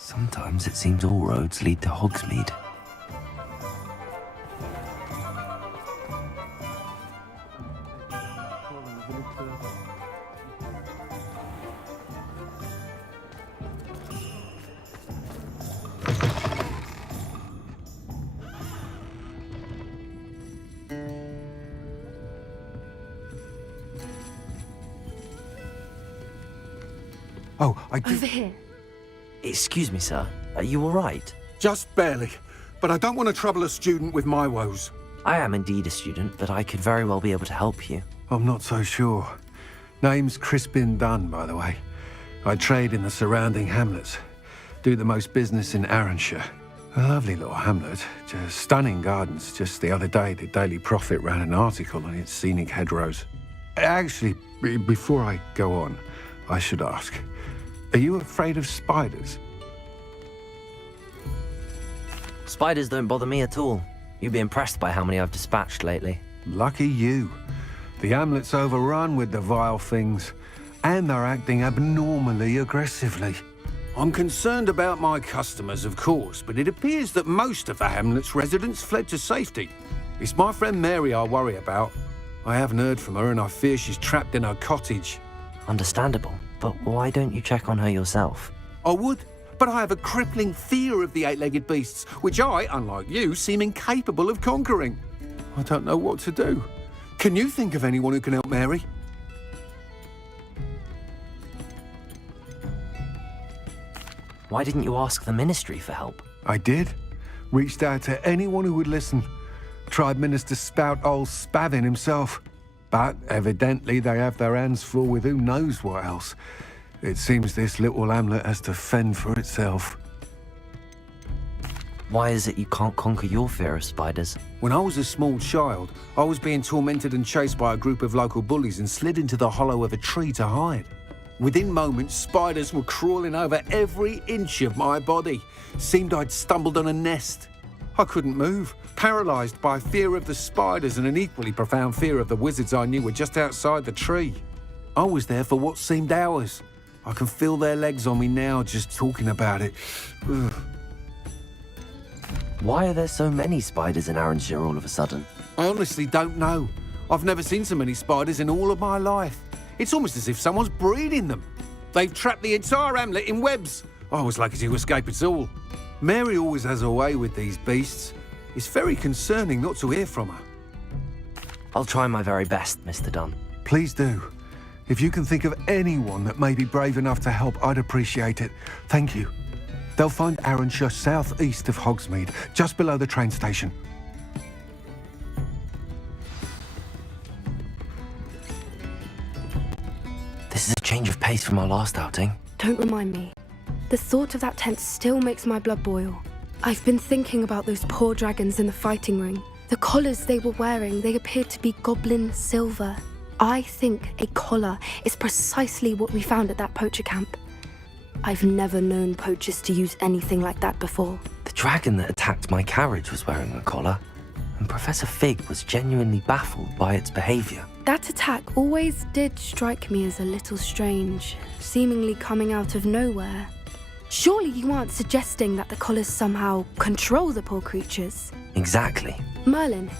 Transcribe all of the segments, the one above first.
Sometimes it seems all roads lead to Hogsmeade. Oh, I do... Over here. Excuse me, sir. Are you all right? Just barely. But I don't want to trouble a student with my woes. I am indeed a student, but I could very well be able to help you. I'm not so sure. Name's Crispin Dunn, by the way. I trade in the surrounding hamlets. Do the most business in Arranshire. A lovely little hamlet. Just stunning gardens. Just the other day, the Daily Prophet ran an article on its scenic hedgerows. Actually, before I go on, I should ask, are you afraid of spiders? Spiders don't bother me at all. You'd be impressed by how many I've dispatched lately. Lucky you. The hamlet's overrun with the vile things, and they're acting abnormally aggressively. I'm concerned about my customers, of course, but it appears that most of the hamlet's residents fled to safety. It's my friend Mary I worry about. I haven't heard from her, and I fear she's trapped in her cottage. Understandable, but why don't you check on her yourself? I would, but I have a crippling fear of the eight-legged beasts, which I, unlike you, seem incapable of conquering. I don't know what to do. Can you think of anyone who can help Mary? Why didn't you ask the ministry for help? I did. Reached out to anyone who would listen. Tried Minister Spout old Spavin himself. But evidently they have their hands full with who knows what else. It seems this little hamlet has to fend for itself. Why is it you can't conquer your fear of spiders? When I was a small child, I was being tormented and chased by a group of local bullies and slid into the hollow of a tree to hide. Within moments, spiders were crawling over every inch of my body. Seemed I'd stumbled on a nest. I couldn't move, paralysed by fear of the spiders and an equally profound fear of the wizards I knew were just outside the tree. I was there for what seemed hours. I can feel their legs on me now just talking about it. Ugh. Why are there so many spiders in Arranshire all of a sudden? I honestly don't know. I've never seen so many spiders in all of my life. It's almost as if someone's breeding them. They've trapped the entire hamlet in webs. I was lucky to escape it all. Mary always has a way with these beasts. It's very concerning not to hear from her. I'll try my very best, Mr. Dunn. Please do. If you can think of anyone that may be brave enough to help, I'd appreciate it. Thank you. They'll find Arranshire southeast of Hogsmeade, just below the train station. This is a change of pace from our last outing. Don't remind me. The thought of that tent still makes my blood boil. I've been thinking about those poor dragons in the fighting ring. The collars they were wearing, they appeared to be goblin silver. I think a collar is precisely what we found at that poacher camp. I've never known poachers to use anything like that before. The dragon that attacked my carriage was wearing a collar, and Professor Fig was genuinely baffled by its behaviour. That attack always did strike me as a little strange, seemingly coming out of nowhere. Surely you aren't suggesting that the collars somehow control the poor creatures? Exactly. Merlin,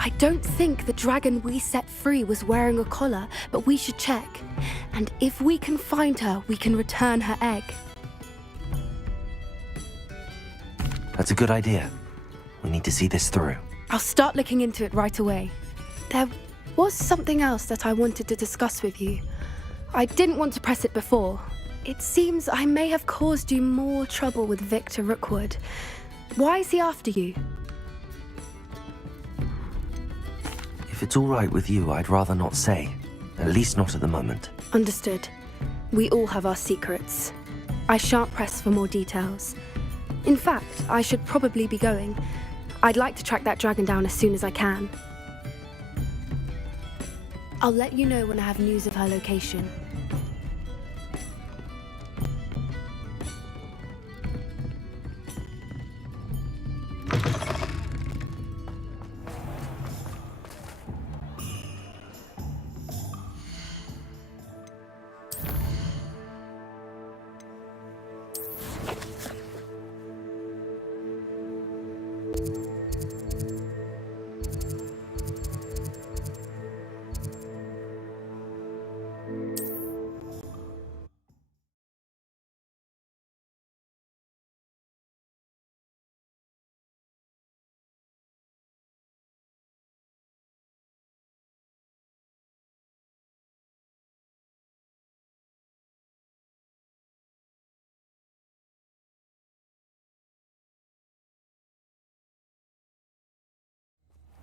I don't think the dragon we set free was wearing a collar, but we should check. And if we can find her, we can return her egg. That's a good idea. We need to see this through. I'll start looking into it right away. There was something else that I wanted to discuss with you. I didn't want to press it before, It seems I may have caused you more trouble with Victor Rookwood. Why is he after you? If it's all right with you, I'd rather not say. At least not at the moment. Understood. We all have our secrets. I shan't press for more details. In fact, I should probably be going. I'd like to track that dragon down as soon as I can. I'll let you know when I have news of her location.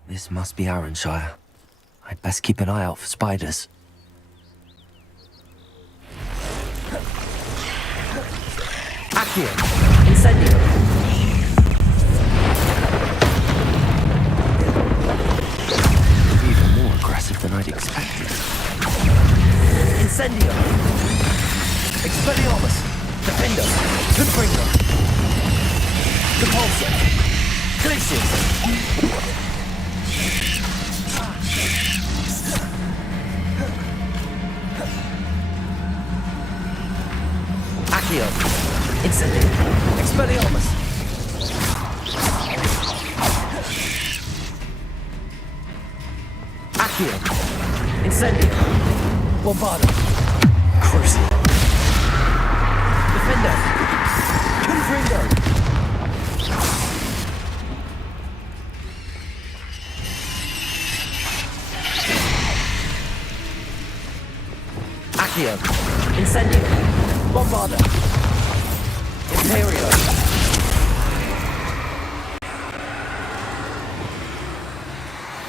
This must be Arranshire. I'd best keep an eye out for spiders. Accio! Incendio! Even more aggressive than I'd expected. Incendio! Expelliarmus! Defender! Confringo! Repulsor! Glacius! Accio! Incendio! Expelliarmus! Accio! Incendio! Bombardo! Crucio! Defender! Confringo! Accio! Incendio! Bombardo! Imperio!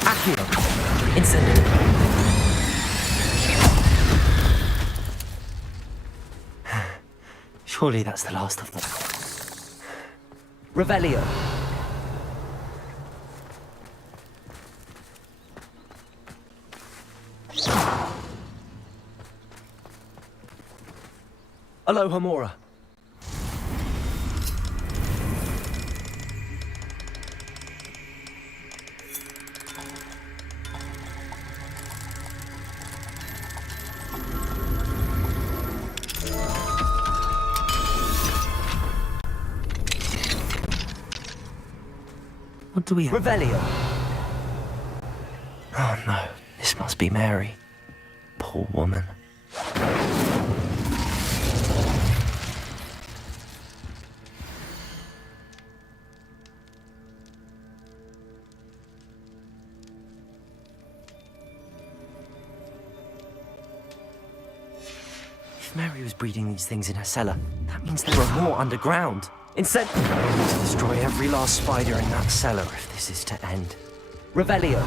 Accio! Incendio! Surely that's the last of them. Revelio! Alohomora! What do we have? Revelio! Oh no, this must be Mary. Poor woman. If Mary was breeding these things in her cellar, that means there are more underground. I need to destroy every last spider in that cellar if this is to end. Revelio!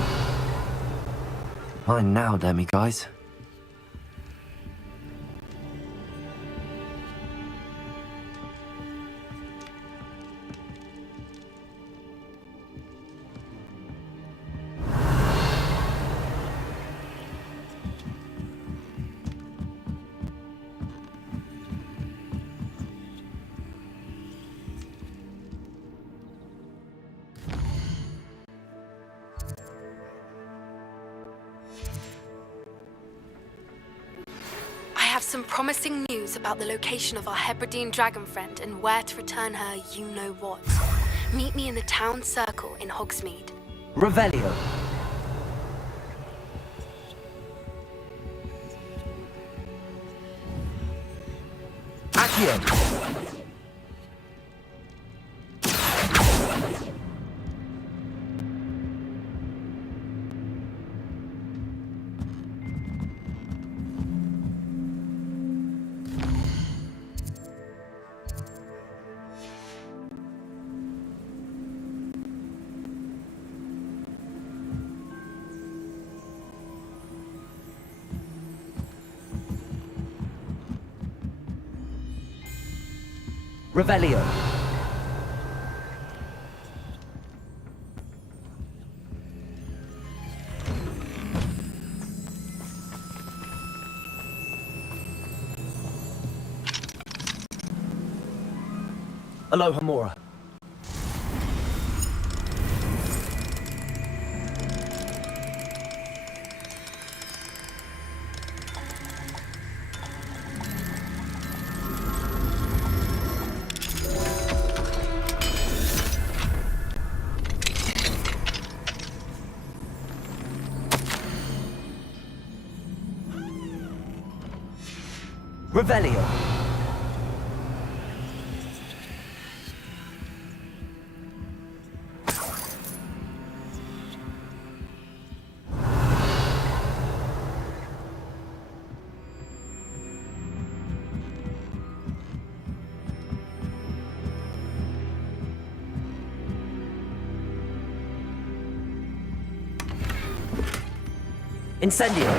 Mine now, Demi guys. I have some promising news about the location of our Hebridean dragon friend and where to return her you-know-what. Meet me in the town circle in Hogsmeade. Revelio! Accio! Revelio. Alohomora. Revelio. Incendio.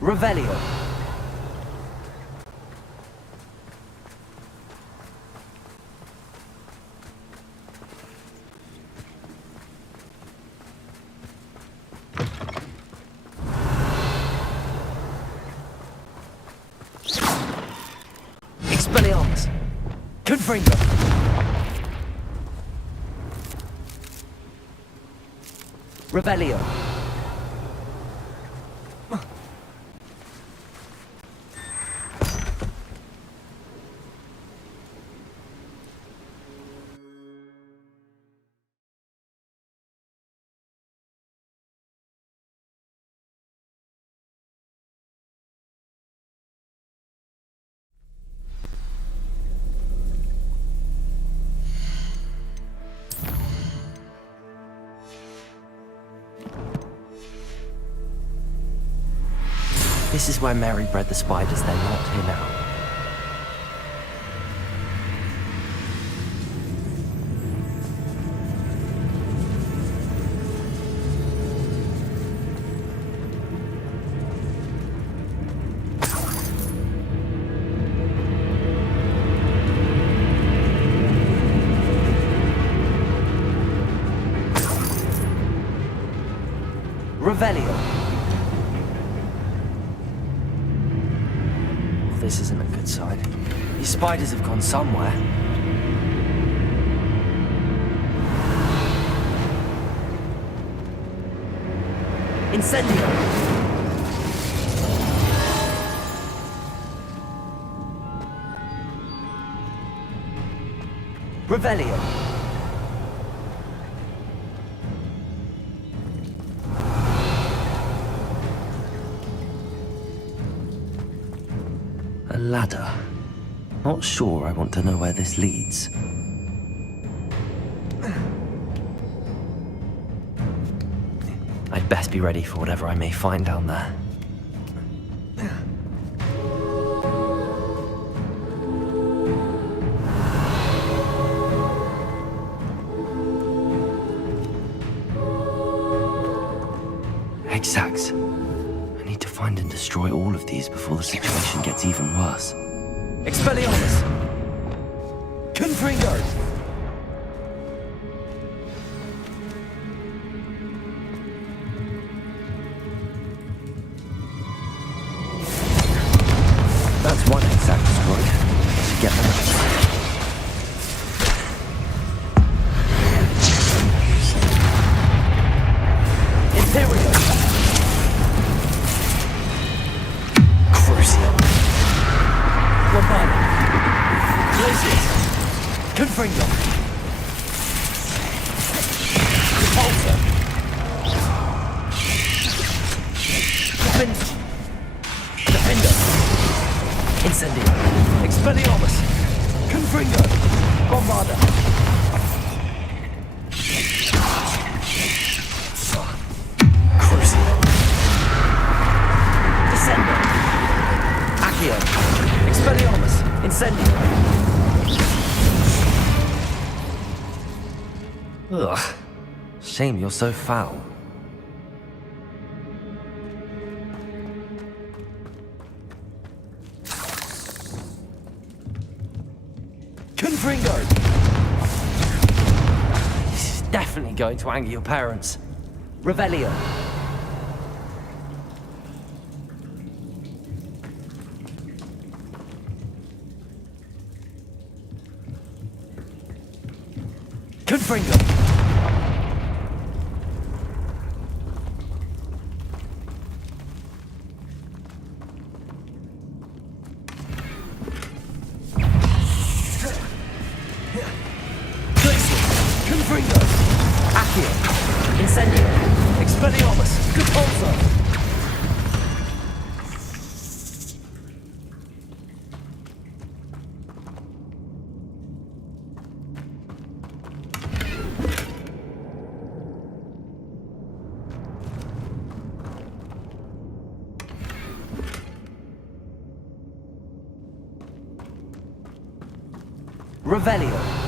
Revelio. Expelliarmus. Confringo. Revelio. This is where Mary bred the spiders. They're not here now. Revelio. This isn't a good sign. These spiders have gone somewhere. Incendio! Revelio! A ladder. Not sure I want to know where this leads. I'd best be ready for whatever I may find down there. Egg sacs. I need to find and destroy all of these before the situation gets even worse. Expelliarmus! Confringo! That's one egg sac destroyed. I should get them. Imperial! Crucial! Lombardo! Glacius! Confringo! Repulsor. Defender. Incendio. Expelliarmus. Confringo. Bombarda. Crucible. Descender. Accio. Expelliarmus. Incendio. Ugh. Shame you're so foul. Confringo! This is definitely going to anger your parents. Revelio. Confringo! Confringo! Accio! Incendio! Expelliarmus! Repulsor! Revelio.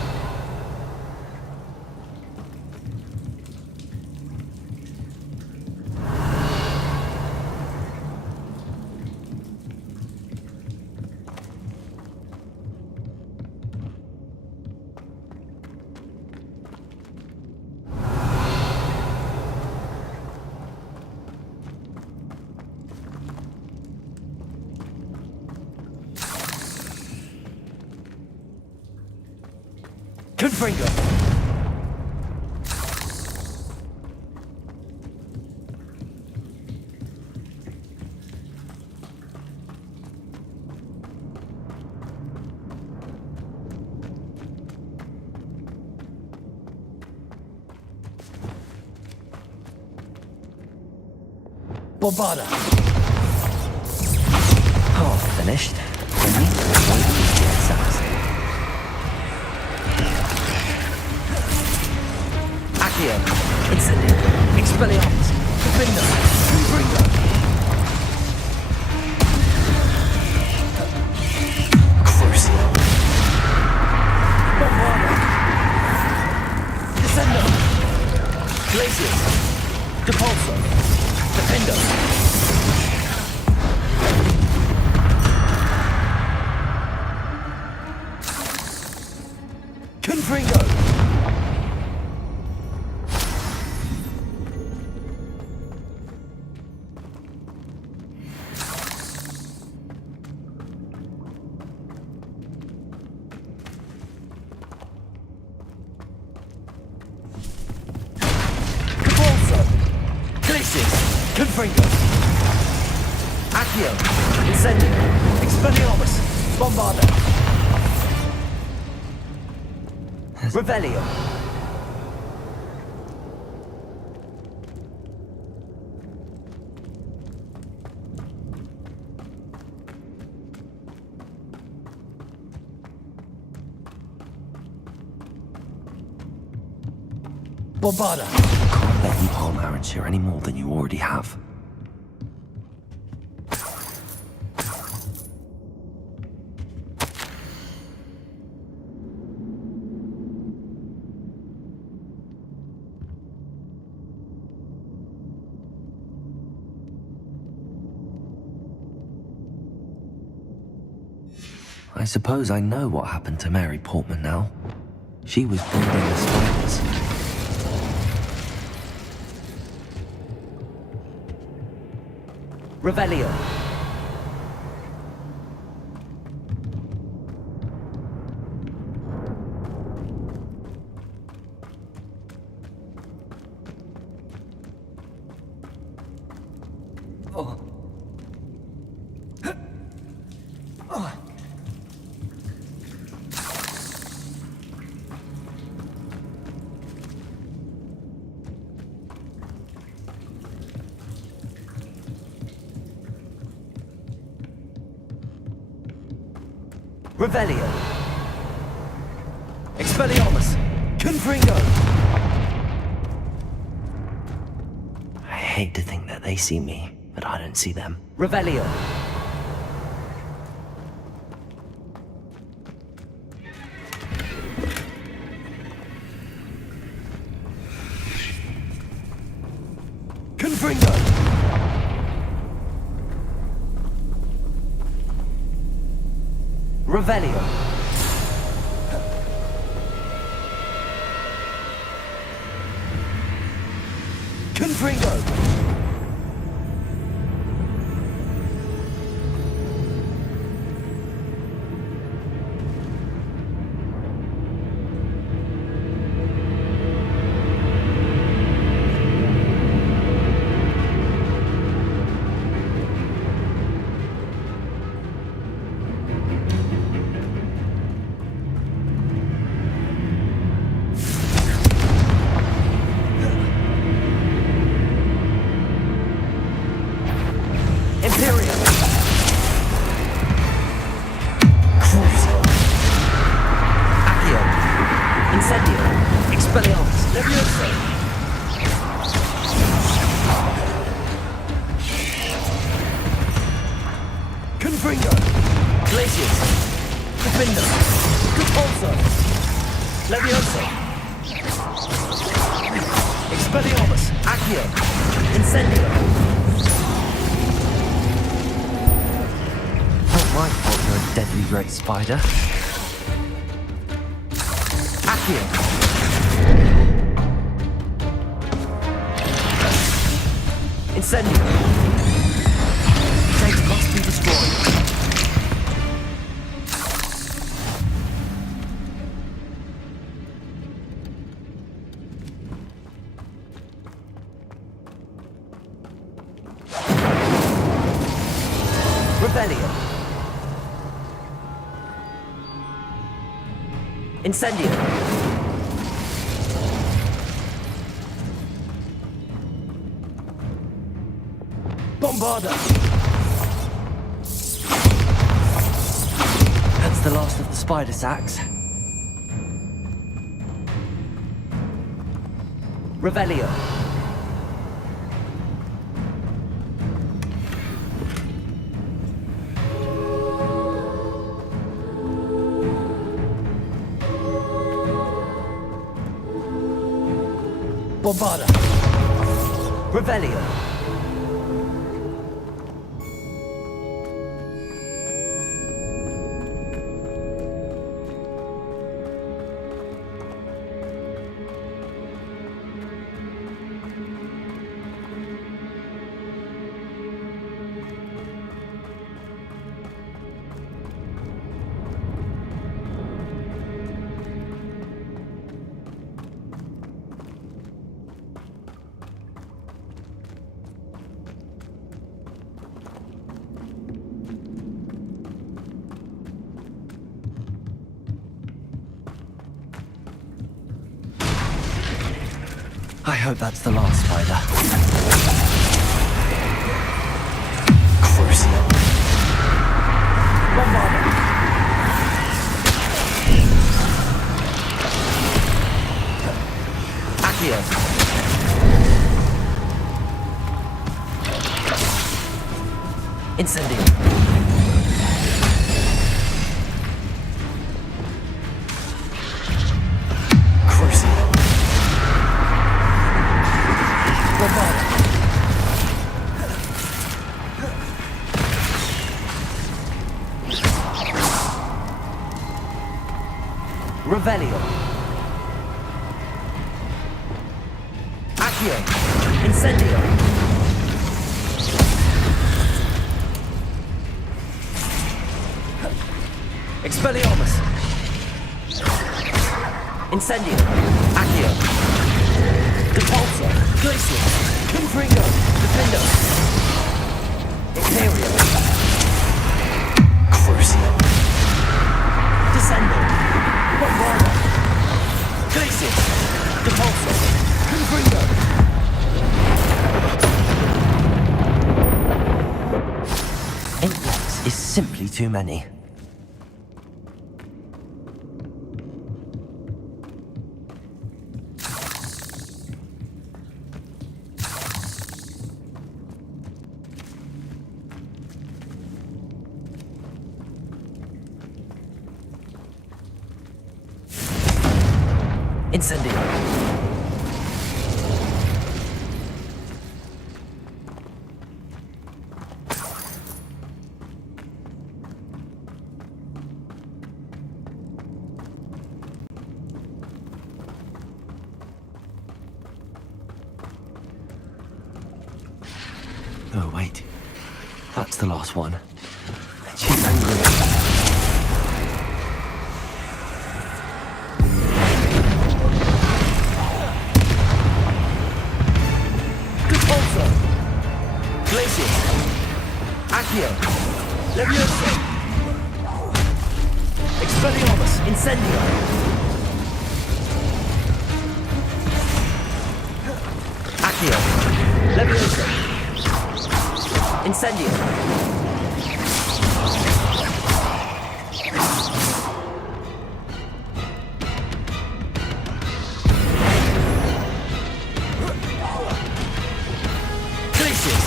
Confringo. Bombarda. Oh, finished. Accio. Incendio. Expelliarmus. Defender. Confringo. Crucible. Bombarda. Descender. Glacius. Depulso. Defender. Confringo. Confringo. Accio. Incendio. Expelliarmus. Bombarda. Revelio. Bombarda. Can't let you harm Aaron's here any more than you already have. I suppose I know what happened to Mary Portman now. She was building the spiders. Revelio. Revelio. Expelliarmus. Confringo. I hate to think that they see me, but I don't see them. Revelio. Confringo. Revelio. Confringo. Imperium. Crucio. Accio. Incendio. Expelliarmus. Levioso. Confringo. Glacius. Defender. Compulso. Levioso. Expelliarmus. Accio. Incendio. My fault you're a deadly great spider. Accio. Incendio. Tanks must be destroyed. Revelio. Incendio. Bombarda. That's the last of the spider sacks. Revelio. Bombarda. Revelio. I hope that's the last spider. Crucio. Bombarda. Accio. Incendio. Crucio. Bombarda. Revelio. Accio. Incendio. Expelliarmus. Incendio. Accio. Depulso. Glacius. Confringo. Defender. Imperium. Crucio. Descendo. Bombarda. Glacius. Depulso. Confringo. Inklets is simply too many. Incendio. Oh, wait. That's the last one. And she's angry. Repulsor! Glacius! Accio! Leviosa! Expelliarmus! Incendio! Accio! Leviosa! Incendio! Glacius!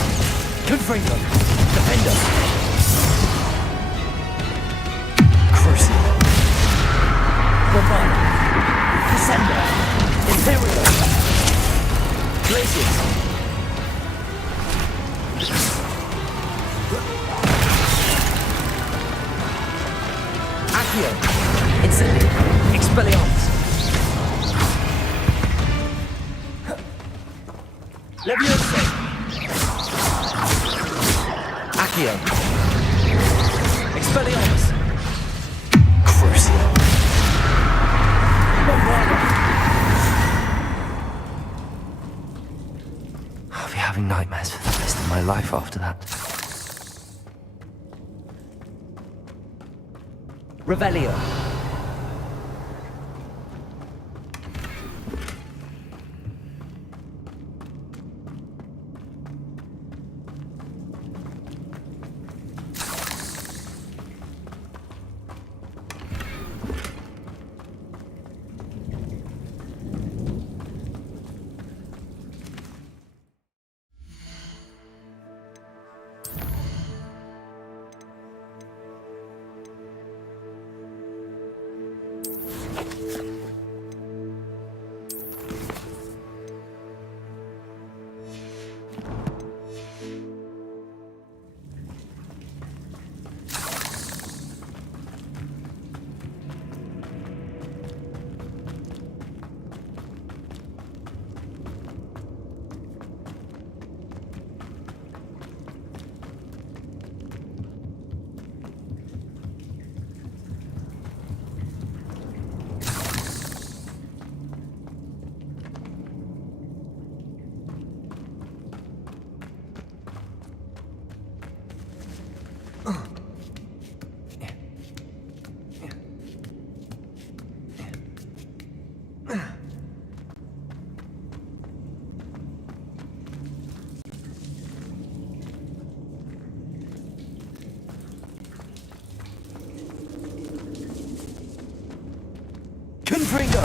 Confringo! Defender! Crucible! Bombard! Descender! Imperial! Glacius! Accio! Incendio! Expelliarmus! Leviosa! Accio! Expelliarmus! Crucio! Bombarda! I'll be having nightmares for the rest of my life after that. Revelio! Confringo!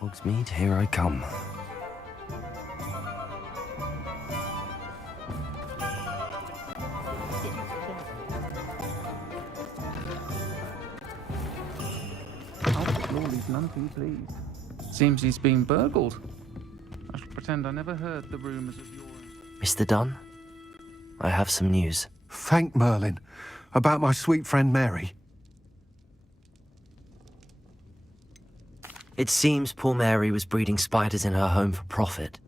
Hogsmeade, here I come. None too pleased. Seems he's been burgled. I shall pretend I never heard the rumours of your... Mr. Dunn, I have some news. Thank Merlin. About my sweet friend Mary. It seems poor Mary was breeding spiders in her home for profit,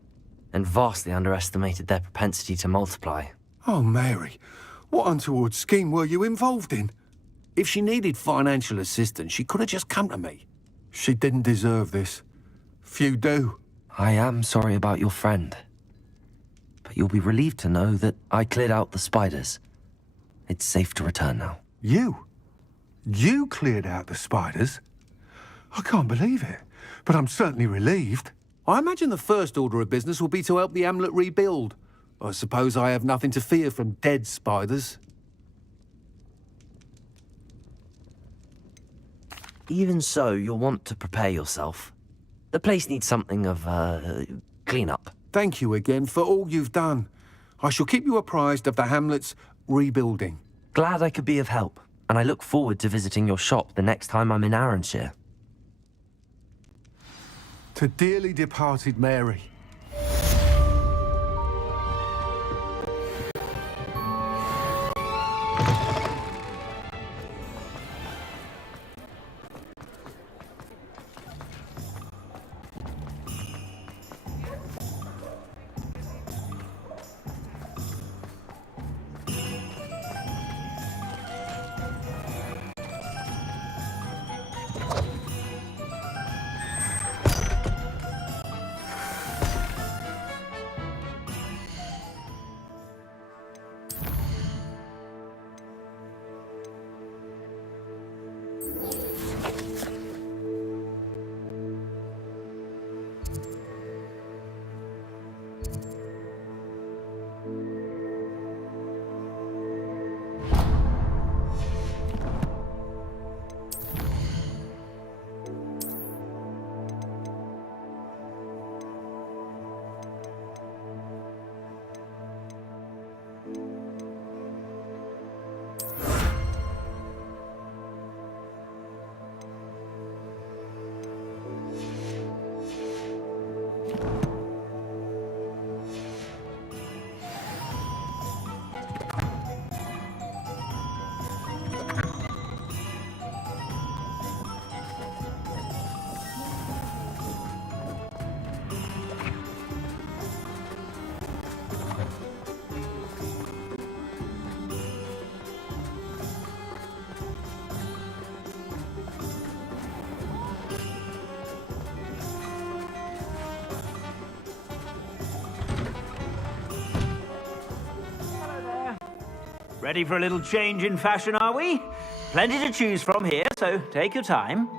and vastly underestimated their propensity to multiply. Oh, Mary, what untoward scheme were you involved in? If she needed financial assistance, she could have just come to me. She didn't deserve this. Few do. I am sorry about your friend, but you'll be relieved to know that I cleared out the spiders. It's safe to return now. You? You cleared out the spiders? I can't believe it, but I'm certainly relieved. I imagine the first order of business will be to help the amulet rebuild. I suppose I have nothing to fear from dead spiders. Even so, you'll want to prepare yourself. The place needs something of, clean-up. Thank you again for all you've done. I shall keep you apprised of the hamlet's rebuilding. Glad I could be of help, and I look forward to visiting your shop the next time I'm in Arranshire. To dearly departed Mary. Ready for a little change in fashion, are we? Plenty to choose from here, so take your time.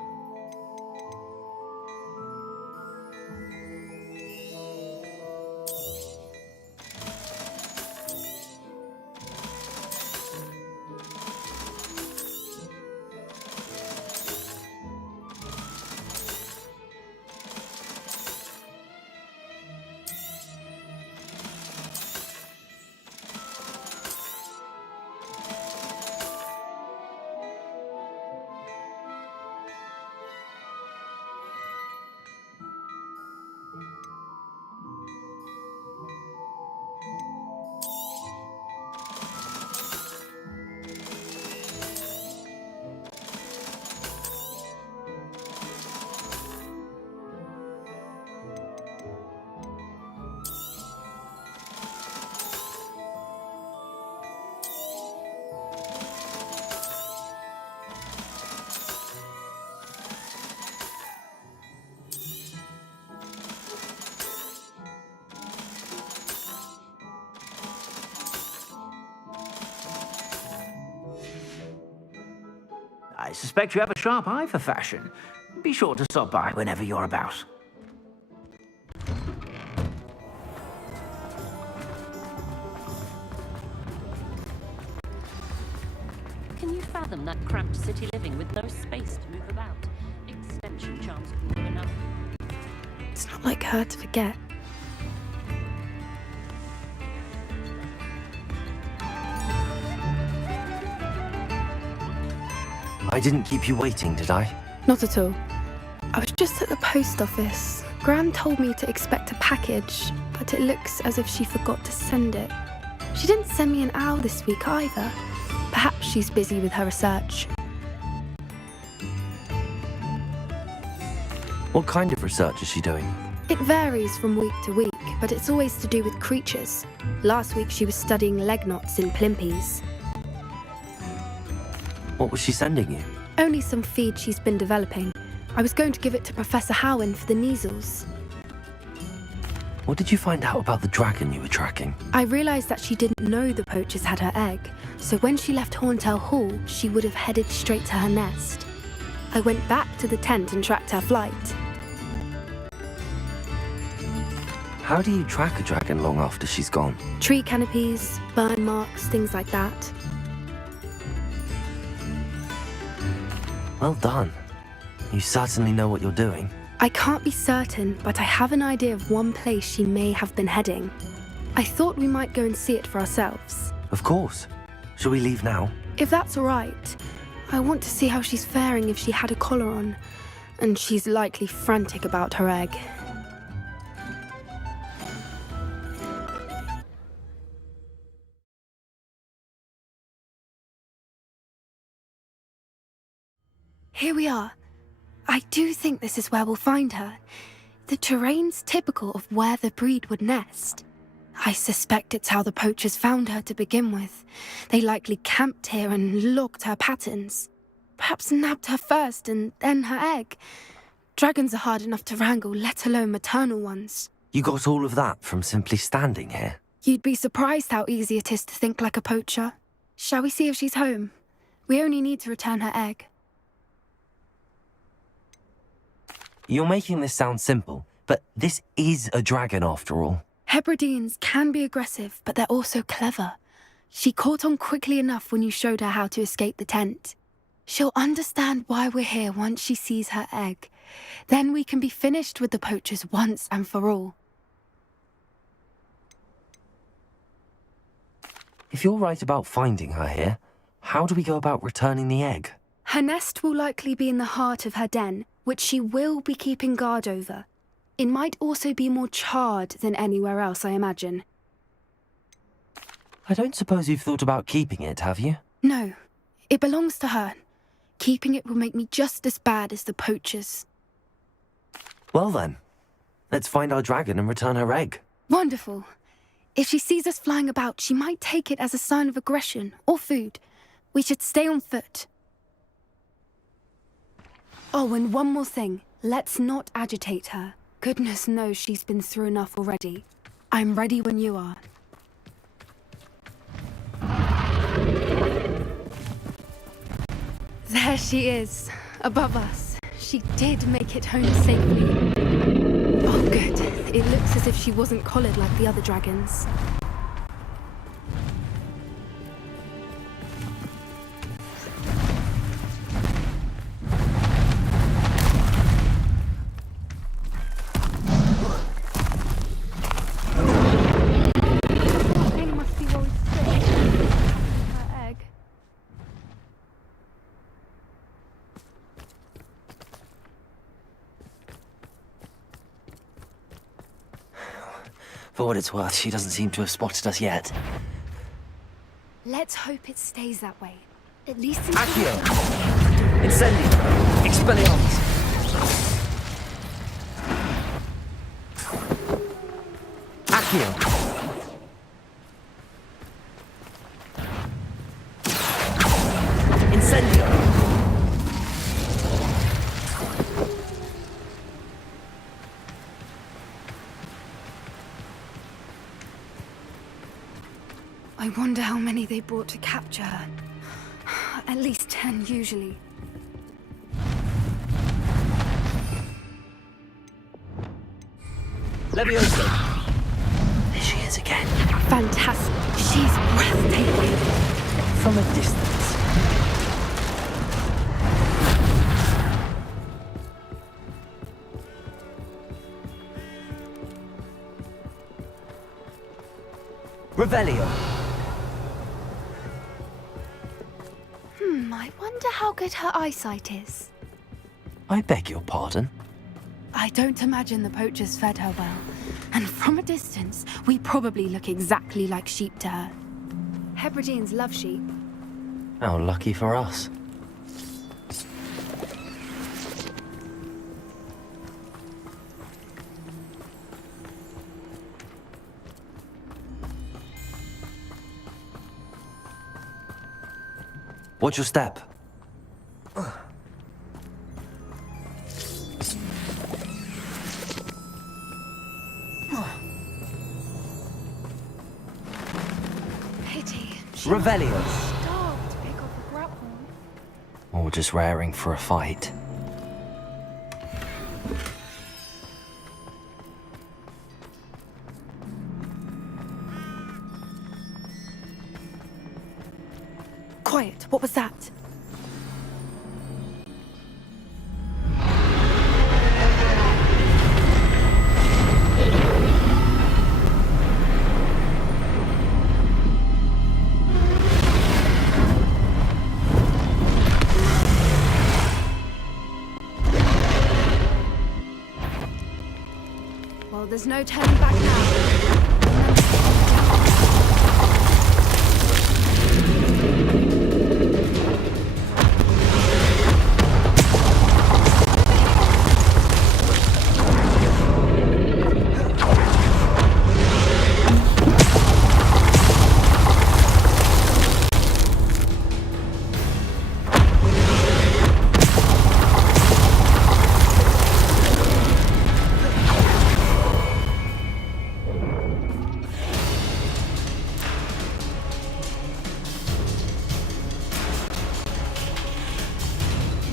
I suspect you have a sharp eye for fashion. Be sure to stop by whenever you're about. Can you fathom that cramped city living with no space to move about? Extension charms couldn't do enough. It's not like her to forget. I didn't keep you waiting, did I? Not at all. I was just at the post office. Gran told me to expect a package, but it looks as if she forgot to send it. She didn't send me an owl this week either. Perhaps she's busy with her research. What kind of research is she doing? It varies from week to week, but it's always to do with creatures. Last week she was studying leg knots in plimpies. What was she sending you? Only some feed she's been developing. I was going to give it to Professor Howen for the measles. What did you find out about the dragon you were tracking? I realised that she didn't know the poachers had her egg, so when she left Horntail Hall, she would have headed straight to her nest. I went back to the tent and tracked her flight. How do you track a dragon long after she's gone? Tree canopies, burn marks, things like that. Well done. You certainly know what you're doing. I can't be certain, but I have an idea of one place she may have been heading. I thought we might go and see it for ourselves. Of course. Shall we leave now? If that's all right. I want to see how she's faring if she had a collar on. And she's likely frantic about her egg. Here we are. I do think this is where we'll find her. The terrain's typical of where the breed would nest. I suspect it's how the poachers found her to begin with. They likely camped here and logged her patterns. Perhaps nabbed her first and then her egg. Dragons are hard enough to wrangle, let alone maternal ones. You got all of that from simply standing here? You'd be surprised how easy it is to think like a poacher. Shall we see if she's home? We only need to return her egg. You're making this sound simple, but this is a dragon after all. Hebrideans can be aggressive, but they're also clever. She caught on quickly enough when you showed her how to escape the tent. She'll understand why we're here once she sees her egg. Then we can be finished with the poachers once and for all. If you're right about finding her here, how do we go about returning the egg? Her nest will likely be in the heart of her den, which she will be keeping guard over. It might also be more charred than anywhere else, I imagine. I don't suppose you've thought about keeping it, have you? No, it belongs to her. Keeping it will make me just as bad as the poachers. Well then, let's find our dragon and return her egg. Wonderful. If she sees us flying about, she might take it as a sign of aggression or food. We should stay on foot. Oh, and one more thing. Let's not agitate her. Goodness knows she's been through enough already. I'm ready when you are. There she is, above us. She did make it home safely. Oh, good. It looks as if she wasn't collared like the other dragons. For what it's worth, she doesn't seem to have spotted us yet. Let's hope it stays that way. At least Accio! Incendio! Expelliarmus! Accio! Incendio! I wonder how many they brought to capture her. At least 10, usually. Leviosa! There she is again. Fantastic. She's breathtaking. From a distance. Revelio. I wonder how good her eyesight is. I beg your pardon? I don't imagine the poachers fed her well. And from a distance, we probably look exactly like sheep to her. Hebrideans love sheep. How lucky for us. Watch your step. Pity. Revelio. Starved to pick off a grapple. Or just raring for a fight. Quiet, what was that? Well, there's no turning back now.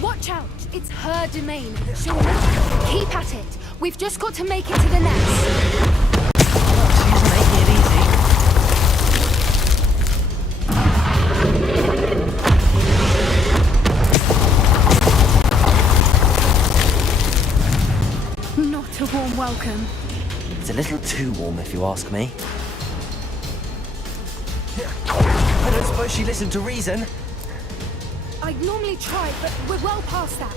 Watch out! It's her domain. She'll make it. Keep at it. We've just got to make it to the nest. She's making it easy. Not a warm welcome. It's a little too warm, if you ask me. I don't suppose she listened to reason. I'd normally try, but we're well past that.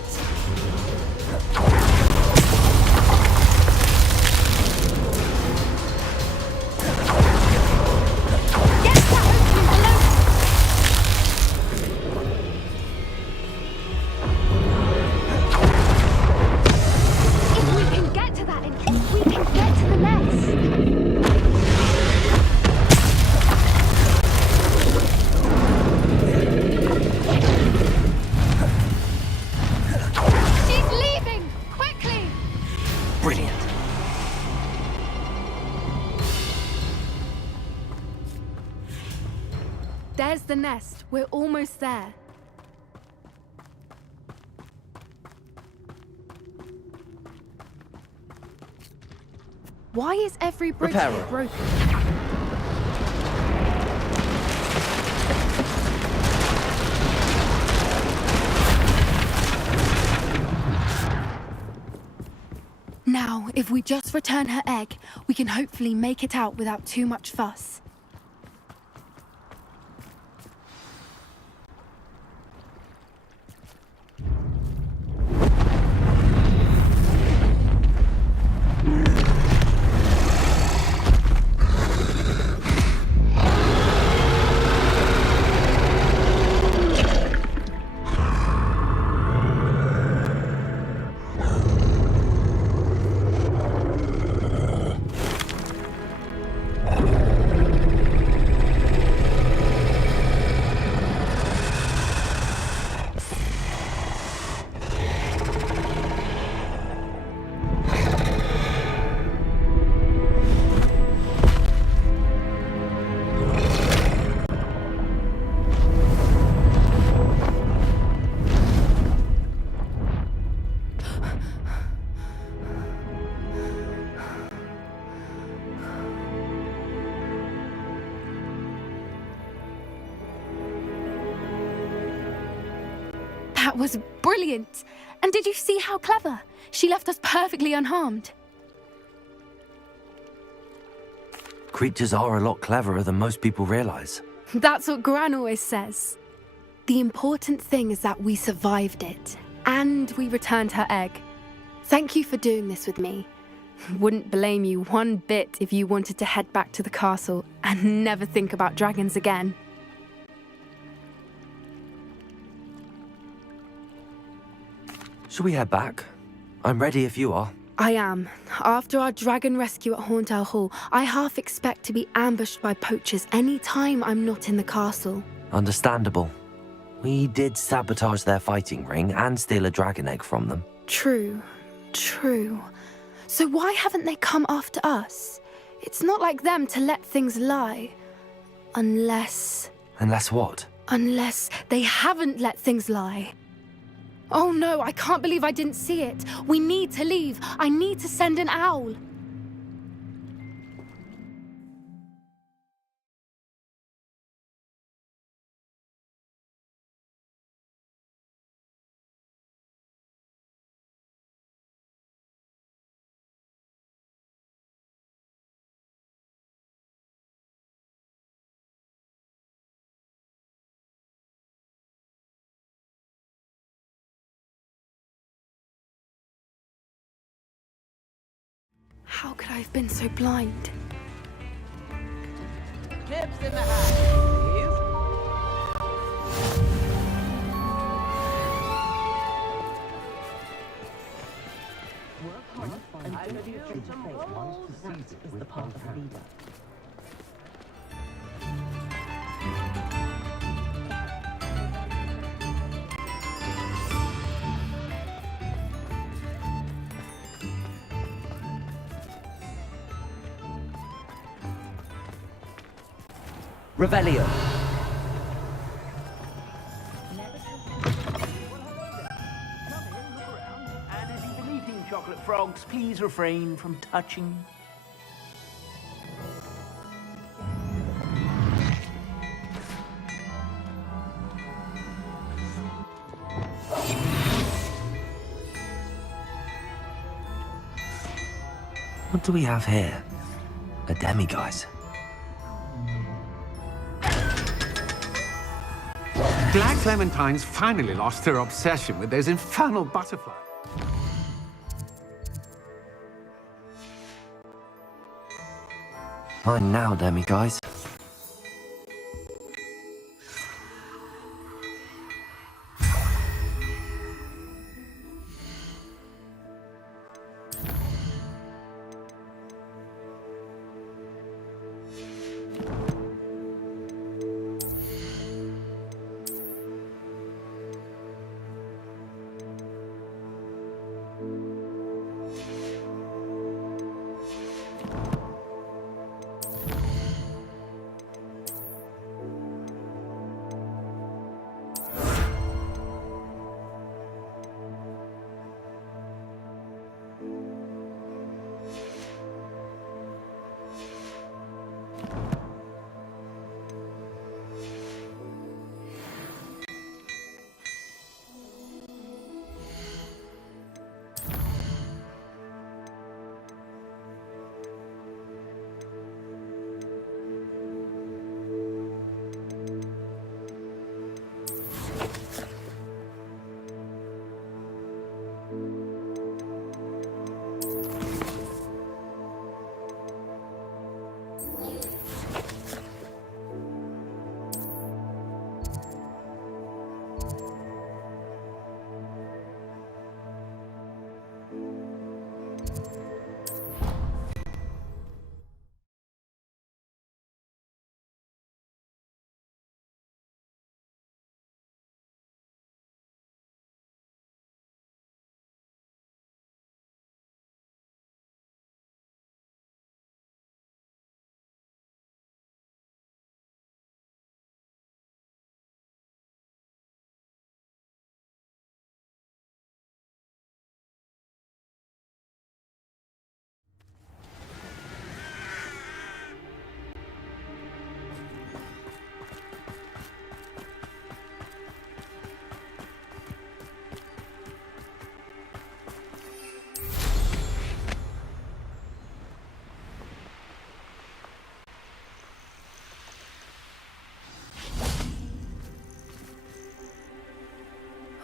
Get that opening below! If we can get to that entrance, we can get to the nest. She's leaving! Quickly! Brilliant. There's the nest. We're almost there. Why is every bridge Reparo. here broken? Now, if we just return her egg, we can hopefully make it out without too much fuss. That was brilliant! And did you see how clever? She left us perfectly unharmed. Creatures are a lot cleverer than most people realize. That's what Gran always says. The important thing is that we survived it, and we returned her egg. Thank you for doing this with me. Wouldn't blame you one bit if you wanted to head back to the castle and never think about dragons again. Shall we head back? I'm ready if you are. I am. After our dragon rescue at Horndale Hall, I half expect to be ambushed by poachers any time I'm not in the castle. Understandable. We did sabotage their fighting ring and steal a dragon egg from them. True. So why haven't they come after us? It's not like them to let things lie. Unless what? Unless they haven't let things lie. Oh no, I can't believe I didn't see it. We need to leave. I need to send an owl. How could I have been so blind? Tips in the hat, please. Work hard and don't feel some rolls. That is the path of a leader. Revelio. And as you've been eating chocolate frogs, please refrain from touching. What do we have here? A demiguise. Glad Clementine's finally lost her obsession with those infernal butterflies. Fine now, demiguise.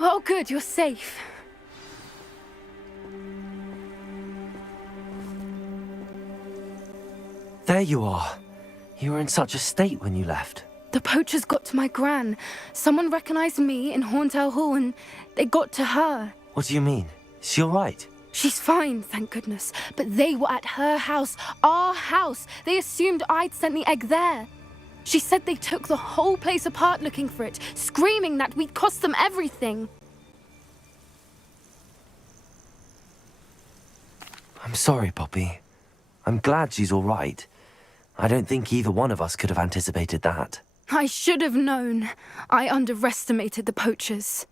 Oh good, you're safe. there you are. You were in such a state when you left. The poachers got to my gran. Someone recognized me in Horntail Hall and they got to her. What do you mean? Is she all right? She's fine, thank goodness. But they were at her house, our house. They assumed I'd sent the egg there. She said they took the whole place apart looking for it, screaming that we'd cost them everything. I'm sorry, Poppy. I'm glad she's all right. I don't think either one of us could have anticipated that. I should have known. I underestimated the poachers.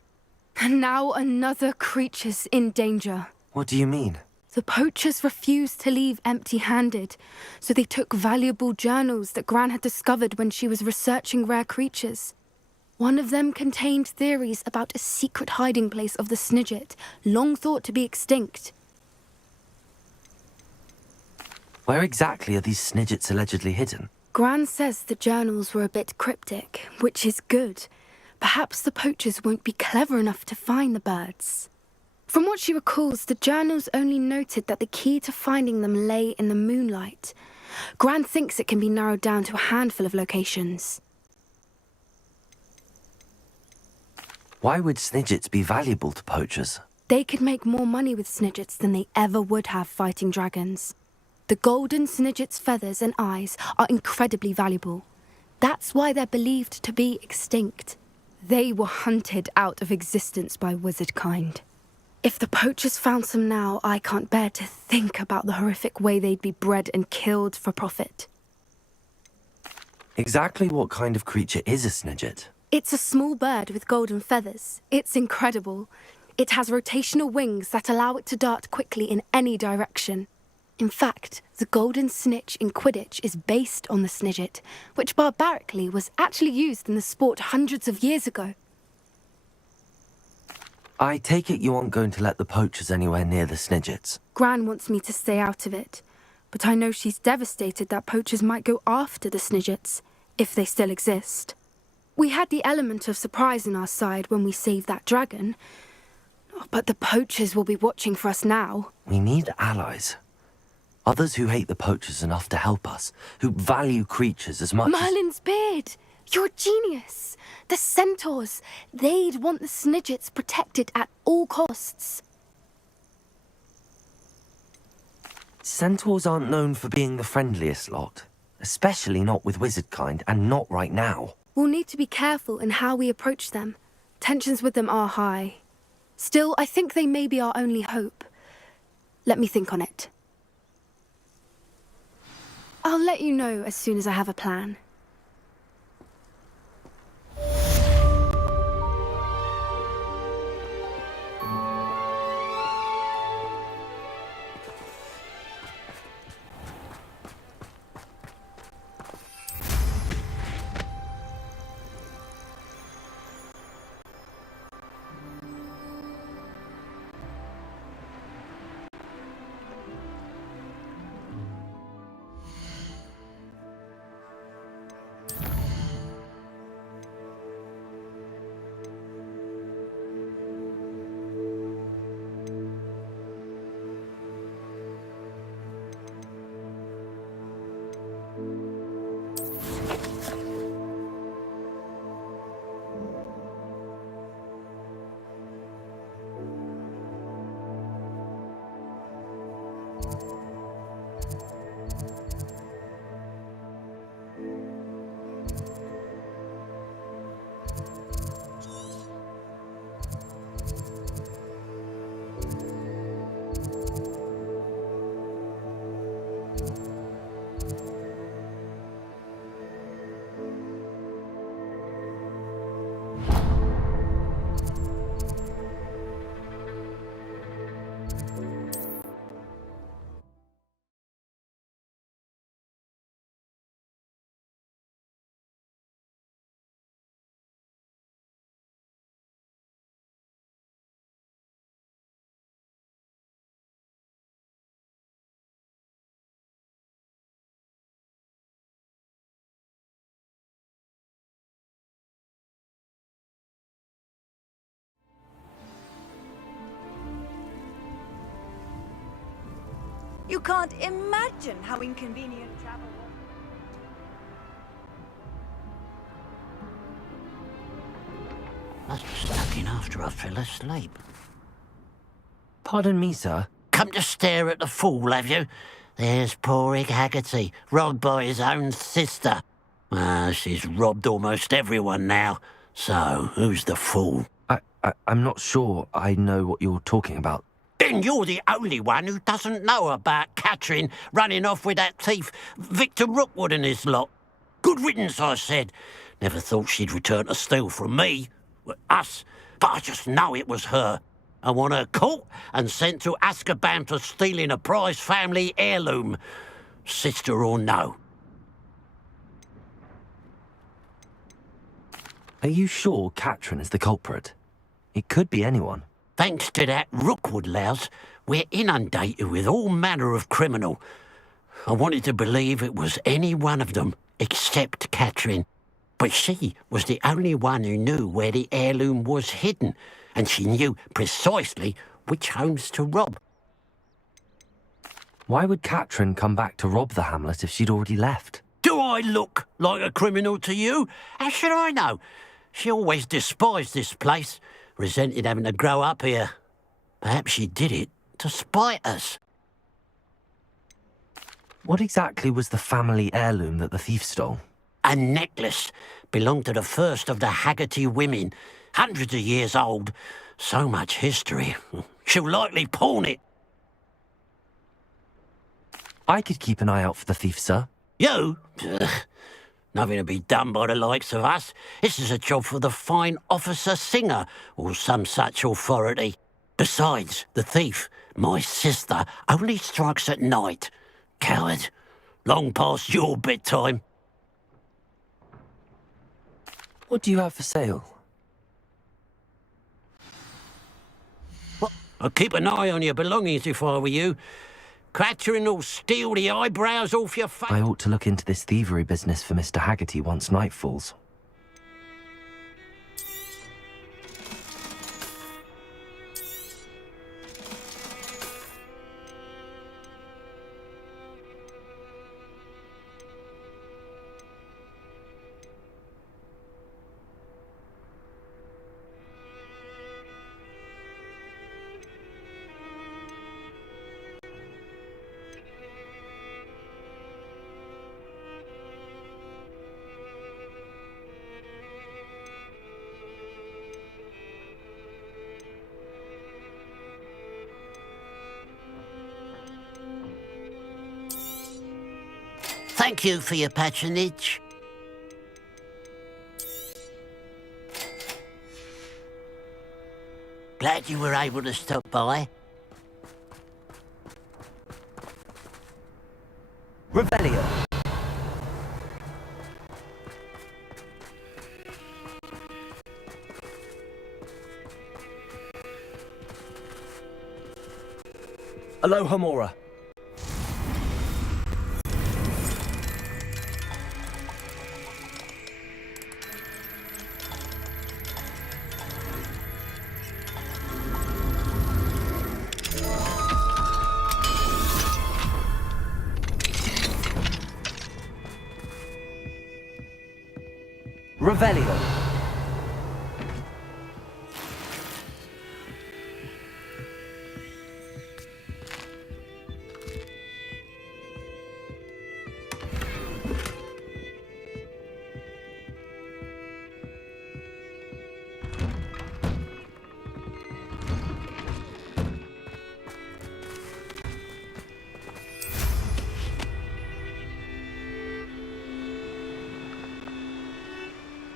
And now another creature's in danger. What do you mean? The poachers refused to leave empty-handed, so they took valuable journals that Gran had discovered when she was researching rare creatures. One of them contained theories about a secret hiding place of the Snidget, long thought to be extinct. Where exactly are these Snidgets allegedly hidden? Gran says the journals were a bit cryptic, which is good. Perhaps the poachers won't be clever enough to find the birds. From what she recalls, the journals only noted that the key to finding them lay in the moonlight. Gran thinks it can be narrowed down to a handful of locations. Why would Snidgets be valuable to poachers? They could make more money with Snidgets than they ever would have fighting dragons. The golden Snidget's feathers and eyes are incredibly valuable. That's why they're believed to be extinct. They were hunted out of existence by wizard kind. If the poachers found some now, I can't bear to think about the horrific way they'd be bred and killed for profit. Exactly what kind of creature is a Snidget? It's a small bird with golden feathers. It's incredible. It has rotational wings that allow it to dart quickly in any direction. In fact, the golden snitch in Quidditch is based on the Snidget, which barbarically was actually used in the sport hundreds of years ago. I take it you aren't going to let the poachers anywhere near the Snidgets. Gran wants me to stay out of it, but I know she's devastated that poachers might go after the Snidgets, if they still exist. We had the element of surprise on our side when we saved that dragon, but the poachers will be watching for us now. We need allies. Others who hate the poachers enough to help us, who value creatures as much as... Merlin's beard! You're a genius! The centaurs! They'd want the Snidgets protected at all costs. Centaurs aren't known for being the friendliest lot. Especially not with wizard kind, and not right now. We'll need to be careful in how we approach them. Tensions with them are high. Still, I think they may be our only hope. Let me think on it. I'll let you know as soon as I have a plan. You can't imagine how inconvenient travel was. Must have stuck in after I fell asleep. Pardon me, sir. Come to stare at the fool, have you? There's poor Ig Haggerty, robbed by his own sister. She's robbed almost everyone now. So, who's the fool? I'm not sure I know what you're talking about. Then you're the only one who doesn't know about Catherine running off with that thief, Victor Rookwood and his lot. Good riddance, I said. Never thought she'd return to steal from me. Us. But I just know it was her. I want her caught and sent to Azkaban for stealing a prize family heirloom. Sister or no. Are you sure Catherine is the culprit? It could be anyone. Thanks to that Rookwood louse, we're inundated with all manner of criminal. I wanted to believe it was any one of them, except Catherine. But she was the only one who knew where the heirloom was hidden, and she knew precisely which homes to rob. Why would Catherine come back to rob the hamlet if she'd already left? Do I look like a criminal to you? How should I know? She always despised this place, resented having to grow up here. Perhaps she did it to spite us. What exactly was the family heirloom that the thief stole? A necklace belonged to the first of the Haggerty women, hundreds of years old. So much history. She'll likely pawn it. I could keep an eye out for the thief, sir. You? Ugh. Nothing to be done by the likes of us. This is a job for the fine officer Singer, or some such authority. Besides, the thief, my sister, only strikes at night. Coward. Long past your bedtime. What do you have for sale? What? I'd keep an eye on your belongings if I were you. Catherine will steal the eyebrows off your face. I ought to look into this thievery business for Mr. Haggerty once night falls. Thank you for your patronage. Glad you were able to stop by. Revelio. Alohomora. Revelio.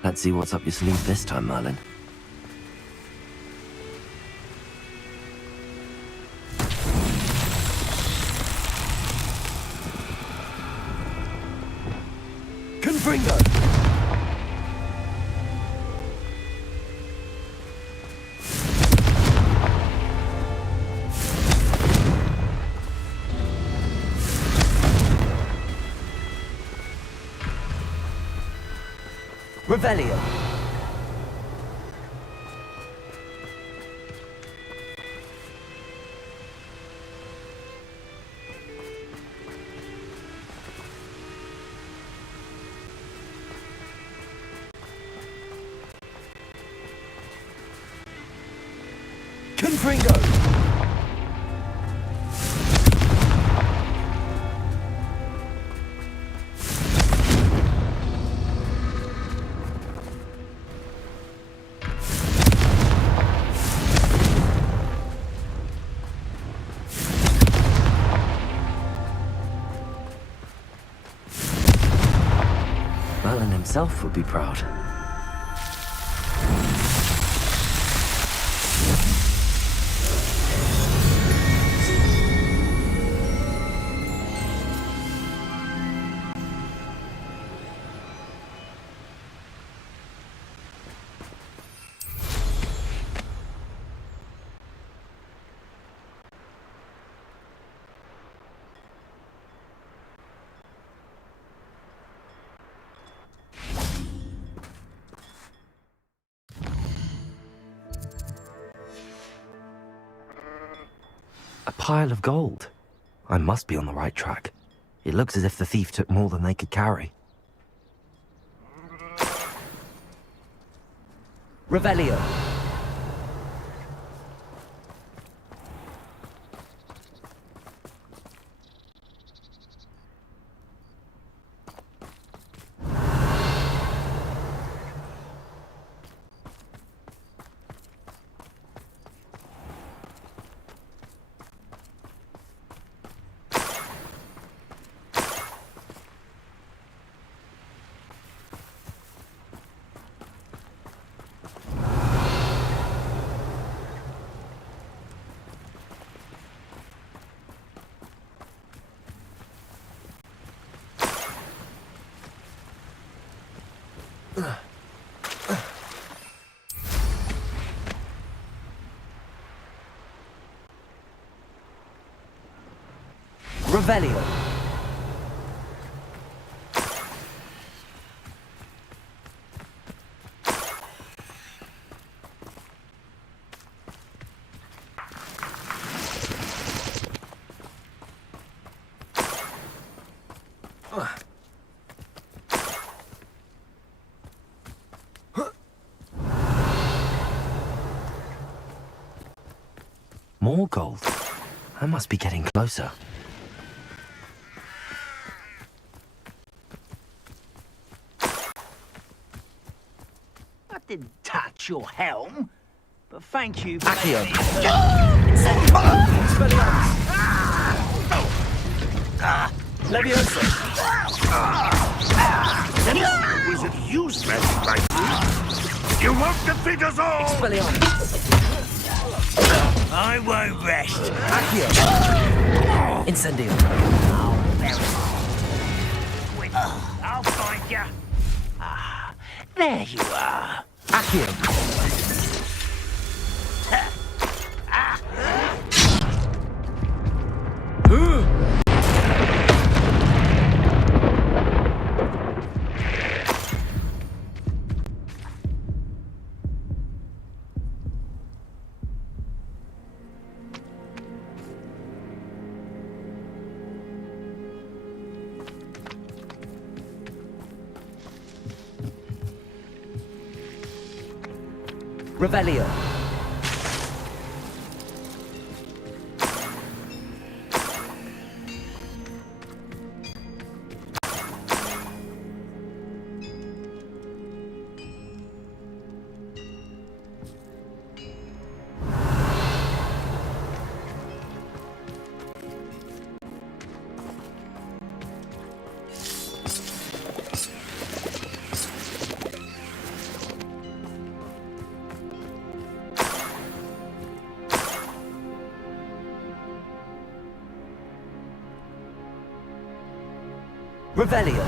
Let's see what's up your sleeve this time, Merlin. Confringo! Revelio. Fringo! Merlin himself would be proud. A pile of gold. I must be on the right track. It looks as if the thief took more than they could carry. Revelio. Revelio. More gold. I must be getting closer. I didn't touch your helm, but thank you for Accio. Leviosa. Wizard use magic like this. You won't defeat us all! Expelliarmus. I won't rest. Accio. Incendio. I'll find you. Ah, there you are. Accio. Revelio. Revelio.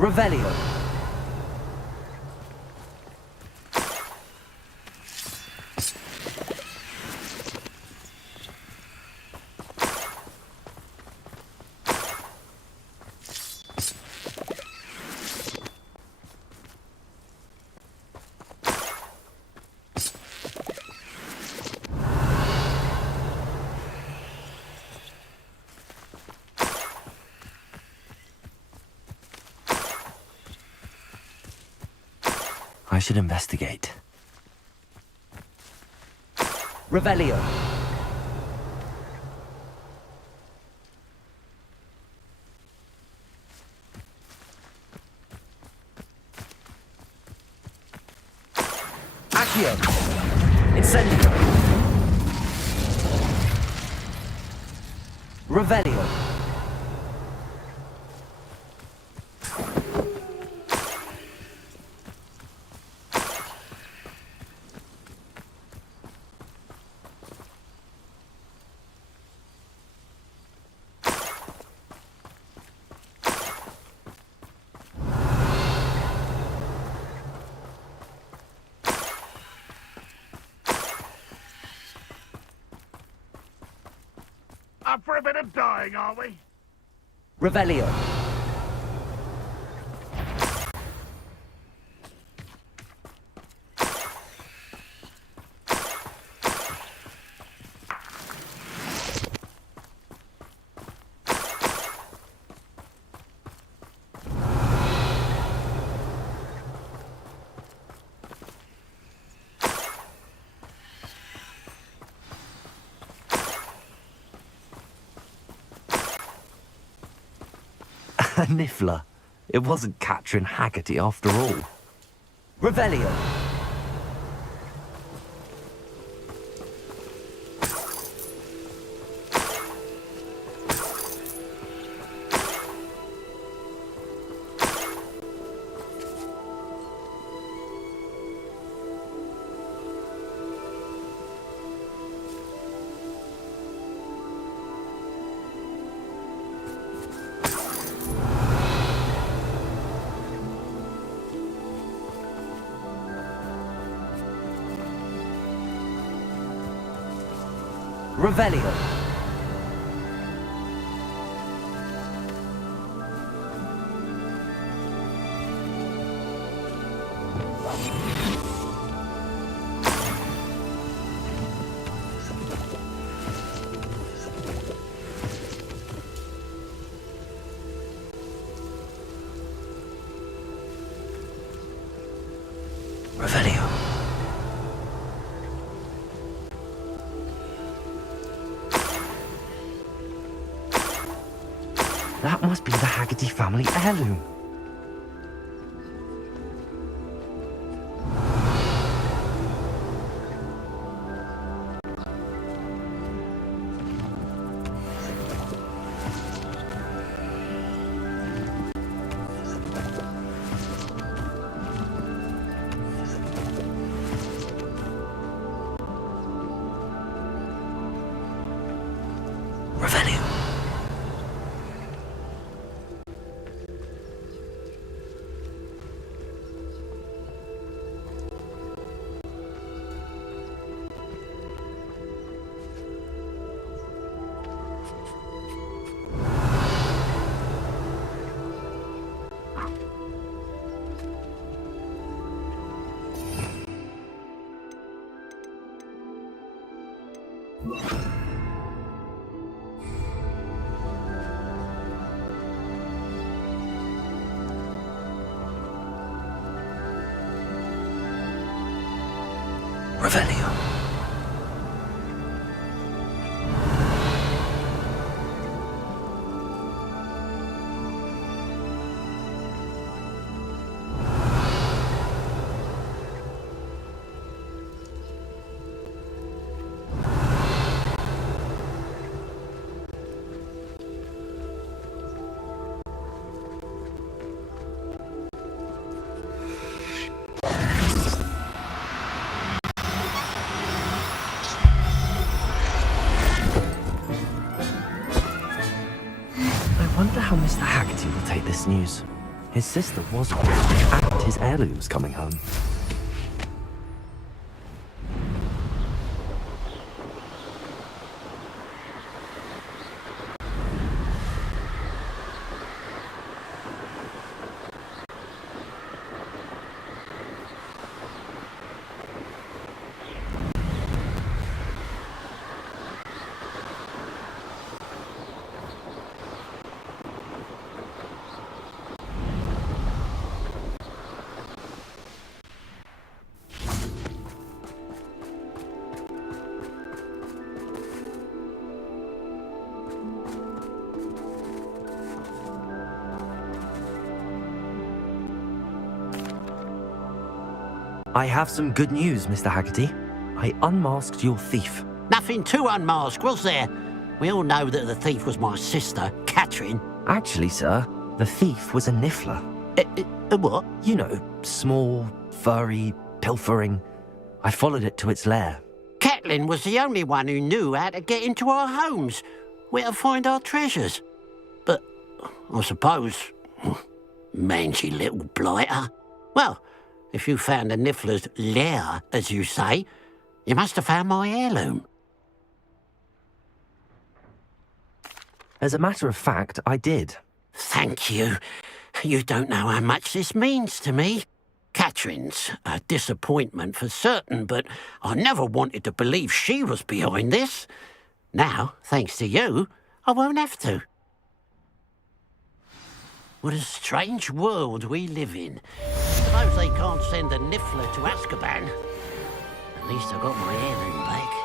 Revelio. I should investigate. Revelio. Accio. Incendio. Revelio. Up for a bit of dying, are we? Revelio. A niffler. It wasn't Catherine Haggerty after all. Revelio. Revelio. Revelio. That must be the Haggerty family heirloom. Revelio. Revelio. I wonder how Mr. Haggerty will take this news. His sister was on, and his heirloom's coming home. I have some good news, Mr. Haggerty. I unmasked your thief. Nothing to unmask, was there? We all know that the thief was my sister, Catherine. Actually, sir, the thief was a niffler. A what? You know, small, furry, pilfering. I followed it to its lair. Catelyn was the only one who knew how to get into our homes, where to find our treasures. But I suppose, mangy little blighter. Well, if you found the niffler's lair, as you say, you must have found my heirloom. As a matter of fact, I did. Thank you. You don't know how much this means to me. Catherine's a disappointment for certain, but I never wanted to believe she was behind this. Now, thanks to you, I won't have to. What a strange world we live in. Suppose they can't send a niffler to Azkaban. At least I got my heirloom back.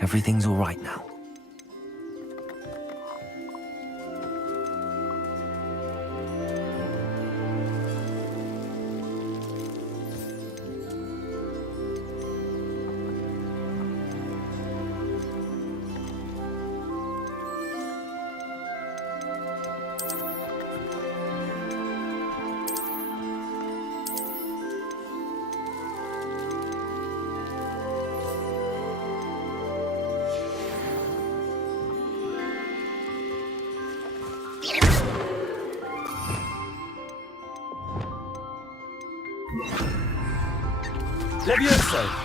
Everything's all right now. Levioso!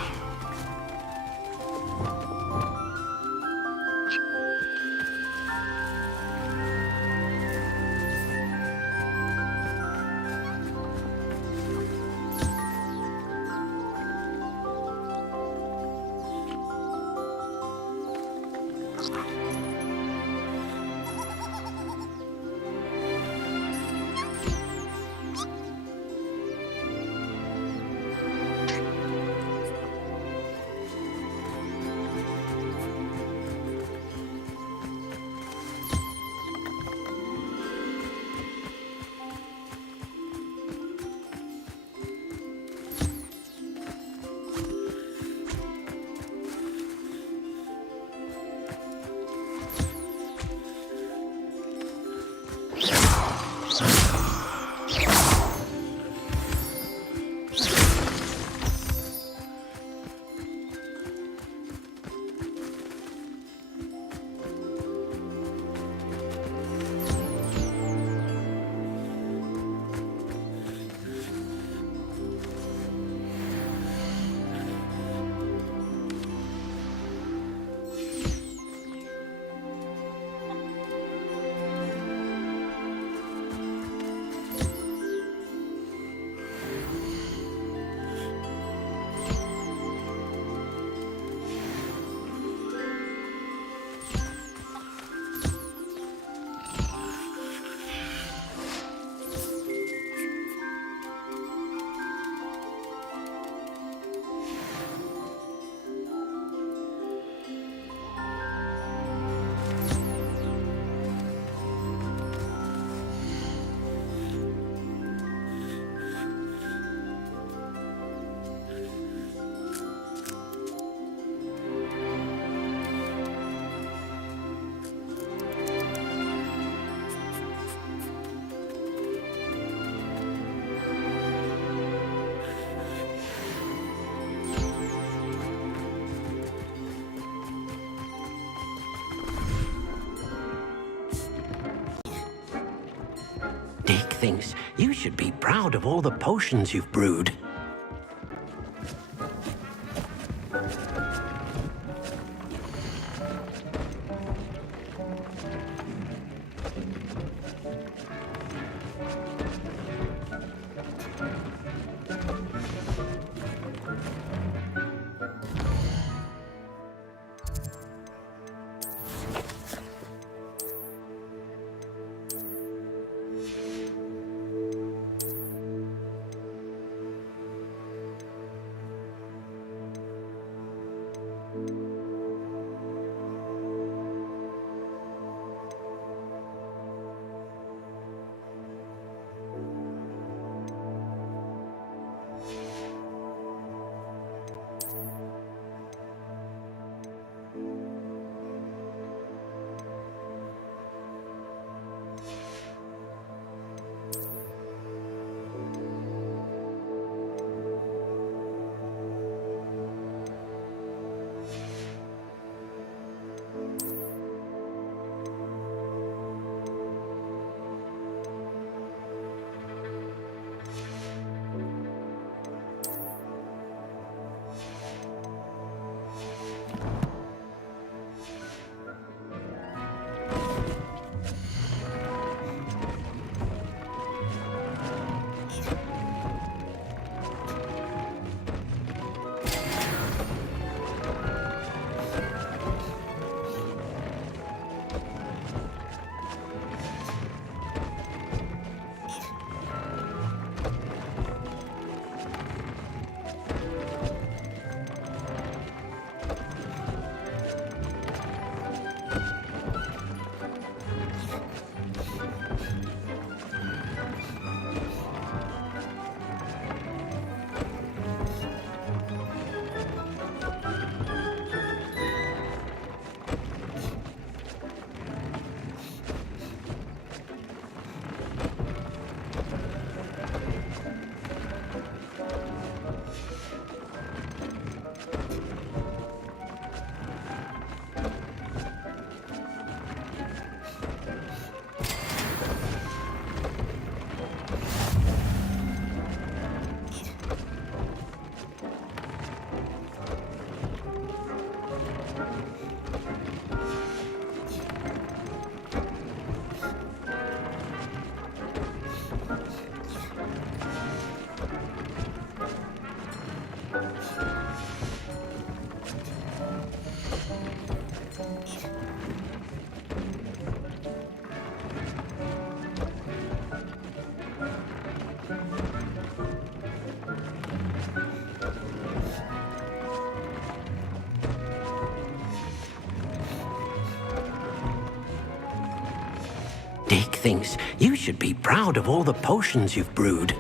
Dick thinks you should be proud of all the potions you've brewed. Dick thinks you should be proud of all the potions you've brewed.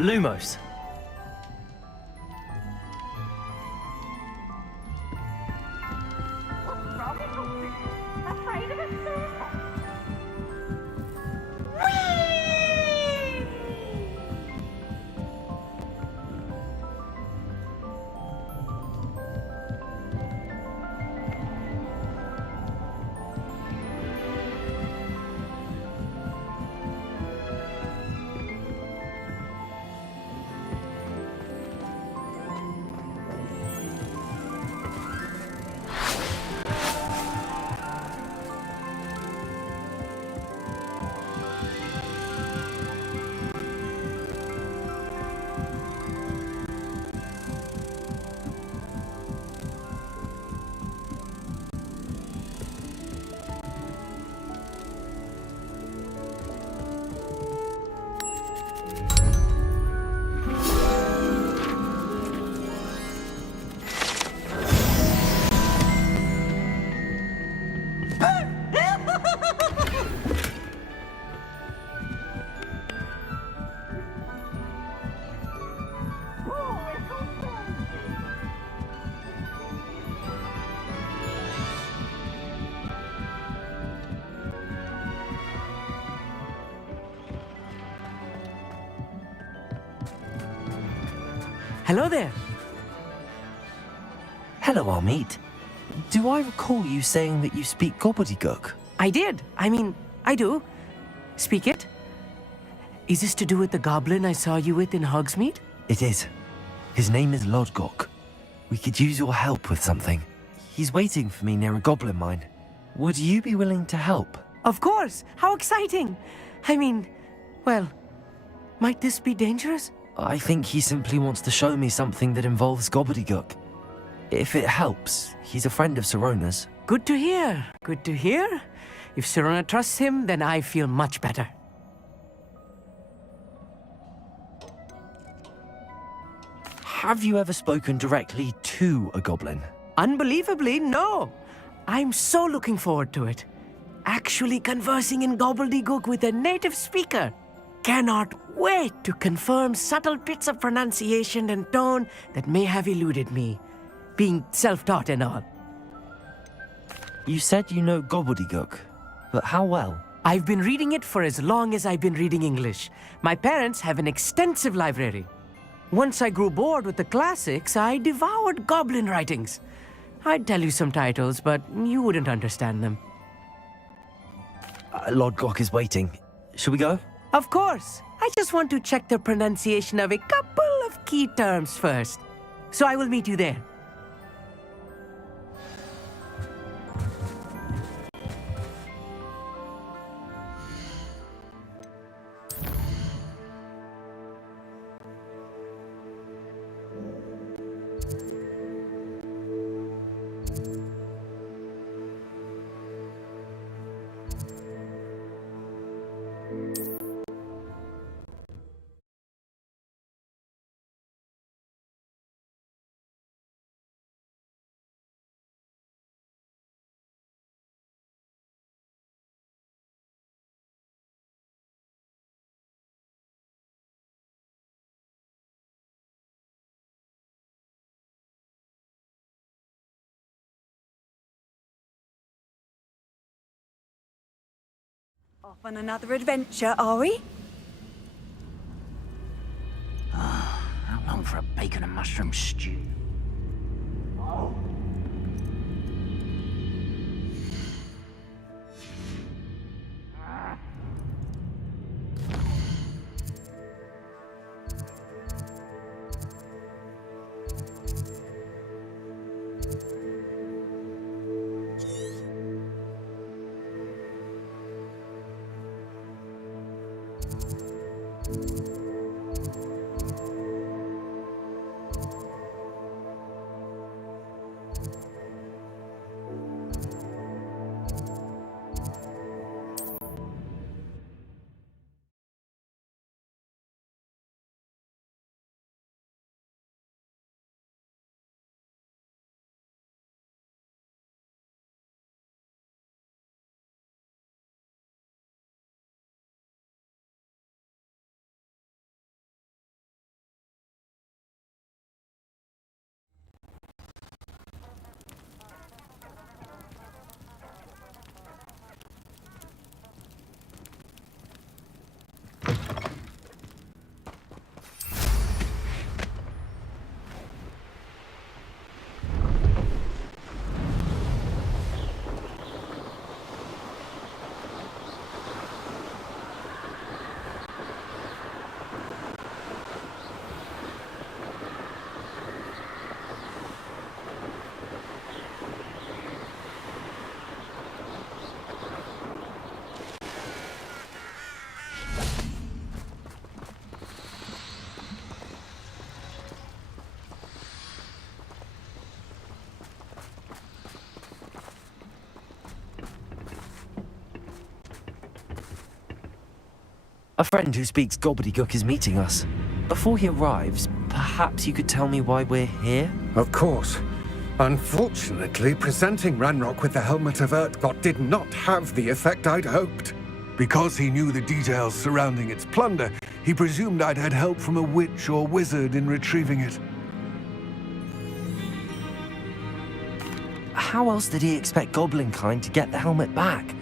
Lumos. Hello there. Hello, Armid. Do I recall you saying that you speak gobbledygook? I did. I do. Speak it. Is this to do with the goblin I saw you with in Hogsmeade? It is. His name is Lodgok. We could use your help with something. He's waiting for me near a goblin mine. Would you be willing to help? Of course. How exciting. Well, might this be dangerous? I think he simply wants to show me something that involves gobbledygook. If it helps, he's a friend of Sirona's. Good to hear. Good to hear. If Sirona trusts him, then I feel much better. Have you ever spoken directly to a goblin? Unbelievably, no. I'm so looking forward to it. Actually conversing in gobbledygook with a native speaker. Cannot wait to confirm subtle bits of pronunciation and tone that may have eluded me, being self-taught and all. You said you know gobbledygook, but how well? I've been reading it for as long as I've been reading English. My parents have an extensive library. Once I grew bored with the classics, I devoured goblin writings. I'd tell you some titles, but you wouldn't understand them. Lodgok is waiting. Shall we go? Of course. I just want to check the pronunciation of a couple of key terms first. So I will meet you there. Off on another adventure, are we? How long for a bacon and mushroom stew? A friend who speaks gobbledygook is meeting us. Before he arrives, perhaps you could tell me why we're here? Of course. Unfortunately, presenting Ranrock with the Helmet of Urtkot did not have the effect I'd hoped. Because he knew the details surrounding its plunder, he presumed I'd had help from a witch or wizard in retrieving it. How else did he expect Goblinkind to get the helmet back?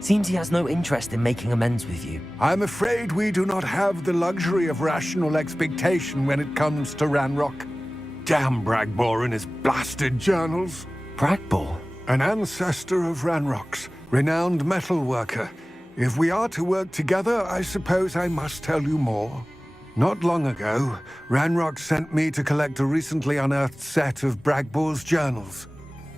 Seems he has no interest in making amends with you. I'm afraid we do not have the luxury of rational expectation when it comes to Ranrock. Damn Bragbor and his blasted journals. Bragbor? An ancestor of Ranrock's, renowned metalworker. If we are to work together, I suppose I must tell you more. Not long ago, Ranrock sent me to collect a recently unearthed set of Bragbor's journals.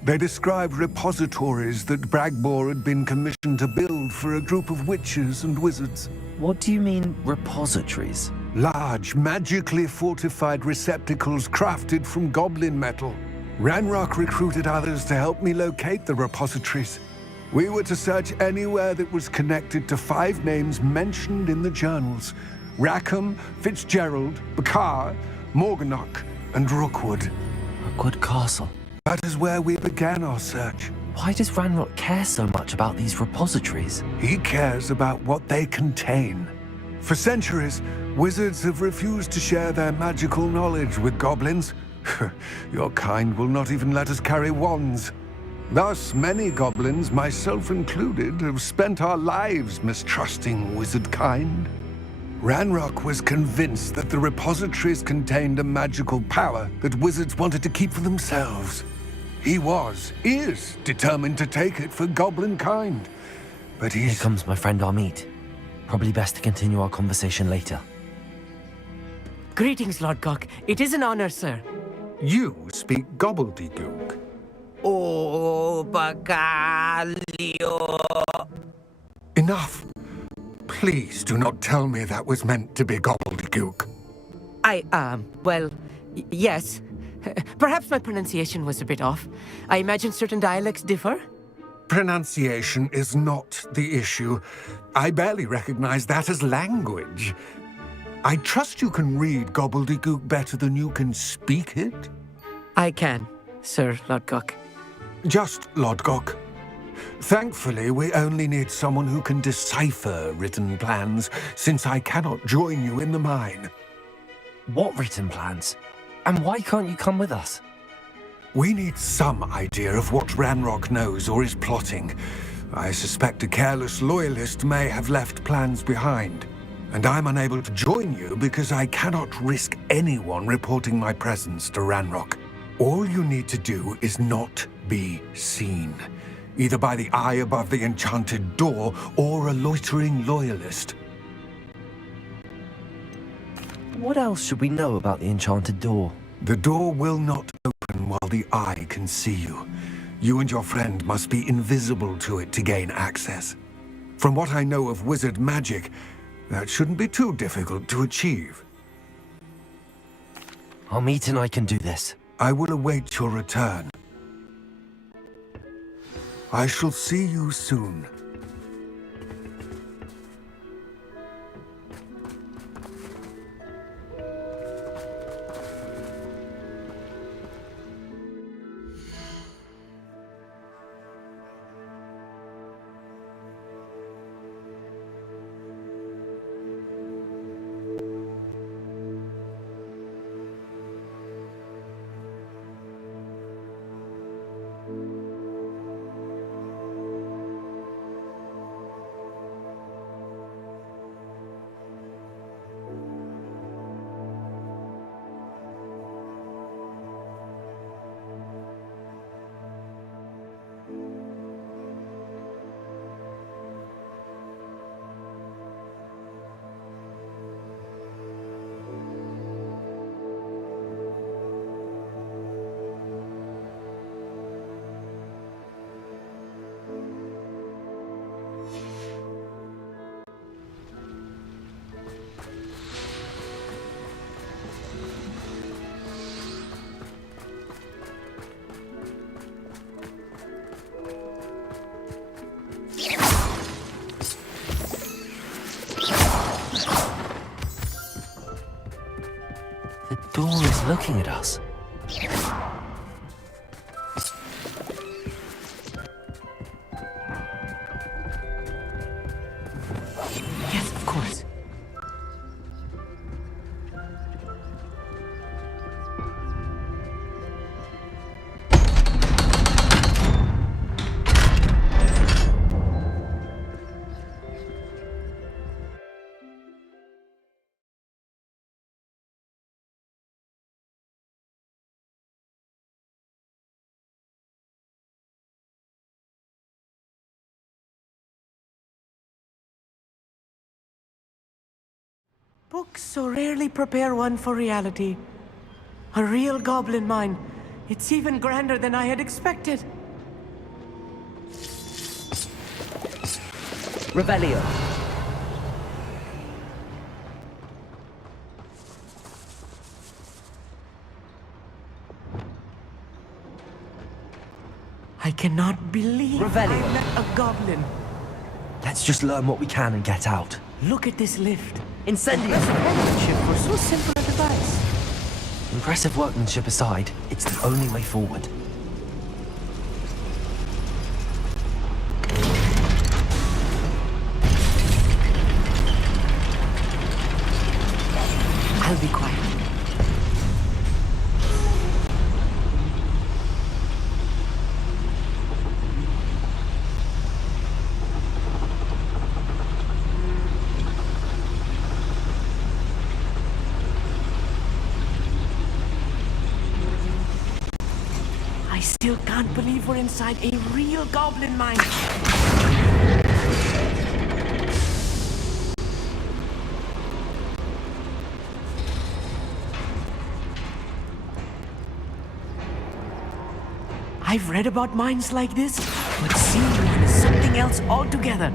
They described repositories that Bragbor had been commissioned to build for a group of witches and wizards. What do you mean, repositories? Large, magically fortified receptacles crafted from goblin metal. Ranrock recruited others to help me locate the repositories. We were to search anywhere that was connected to 5 names mentioned in the journals: Rackham, Fitzgerald, Bakar, Morganach, and Rookwood. Rookwood Castle. That is where we began our search. Why does Ranrock care so much about these repositories? He cares about what they contain. For centuries, wizards have refused to share their magical knowledge with goblins. Your kind will not even let us carry wands. Thus, many goblins, myself included, have spent our lives mistrusting wizard kind. Ranrock was convinced that the repositories contained a magical power that wizards wanted to keep for themselves. He is determined to take it for goblin kind. But Here comes my friend Amit. Probably best to continue our conversation later. Greetings, Lord Cock. It is an honor, sir. You speak gobbledygook. Oh, Bagalio. Enough. Please do not tell me that was meant to be gobbledygook. Yes. Perhaps my pronunciation was a bit off. I imagine certain dialects differ. Pronunciation is not the issue. I barely recognize that as language. I trust you can read gobbledygook better than you can speak it? I can, Sir Lodgok. Just Lodgok. Thankfully, we only need someone who can decipher written plans, since I cannot join you in the mine. What written plans? And why can't you come with us? We need some idea of what Ranrock knows or is plotting. I suspect a careless loyalist may have left plans behind. And I'm unable to join you because I cannot risk anyone reporting my presence to Ranrock. All you need to do is not be seen, either by the eye above the enchanted door or a loitering loyalist. What else should we know about the enchanted door? The door will not open while the eye can see you. You and your friend must be invisible to it to gain access. From what I know of wizard magic, that shouldn't be too difficult to achieve. Amit and I can do this. I will await your return. I shall see you soon. The door is looking at us. Books so rarely prepare one for reality. A real goblin mine. It's even grander than I had expected. Revelio. I cannot believe Revelio. I met a goblin. Let's just learn what we can and get out. Look at this lift. Incendio. Penmanship for so simple a device. Impressive workmanship aside, it's the only way forward. I'll be quiet. I still can't believe we're inside a real goblin mine. I've read about mines like this, but seeing one is something else altogether.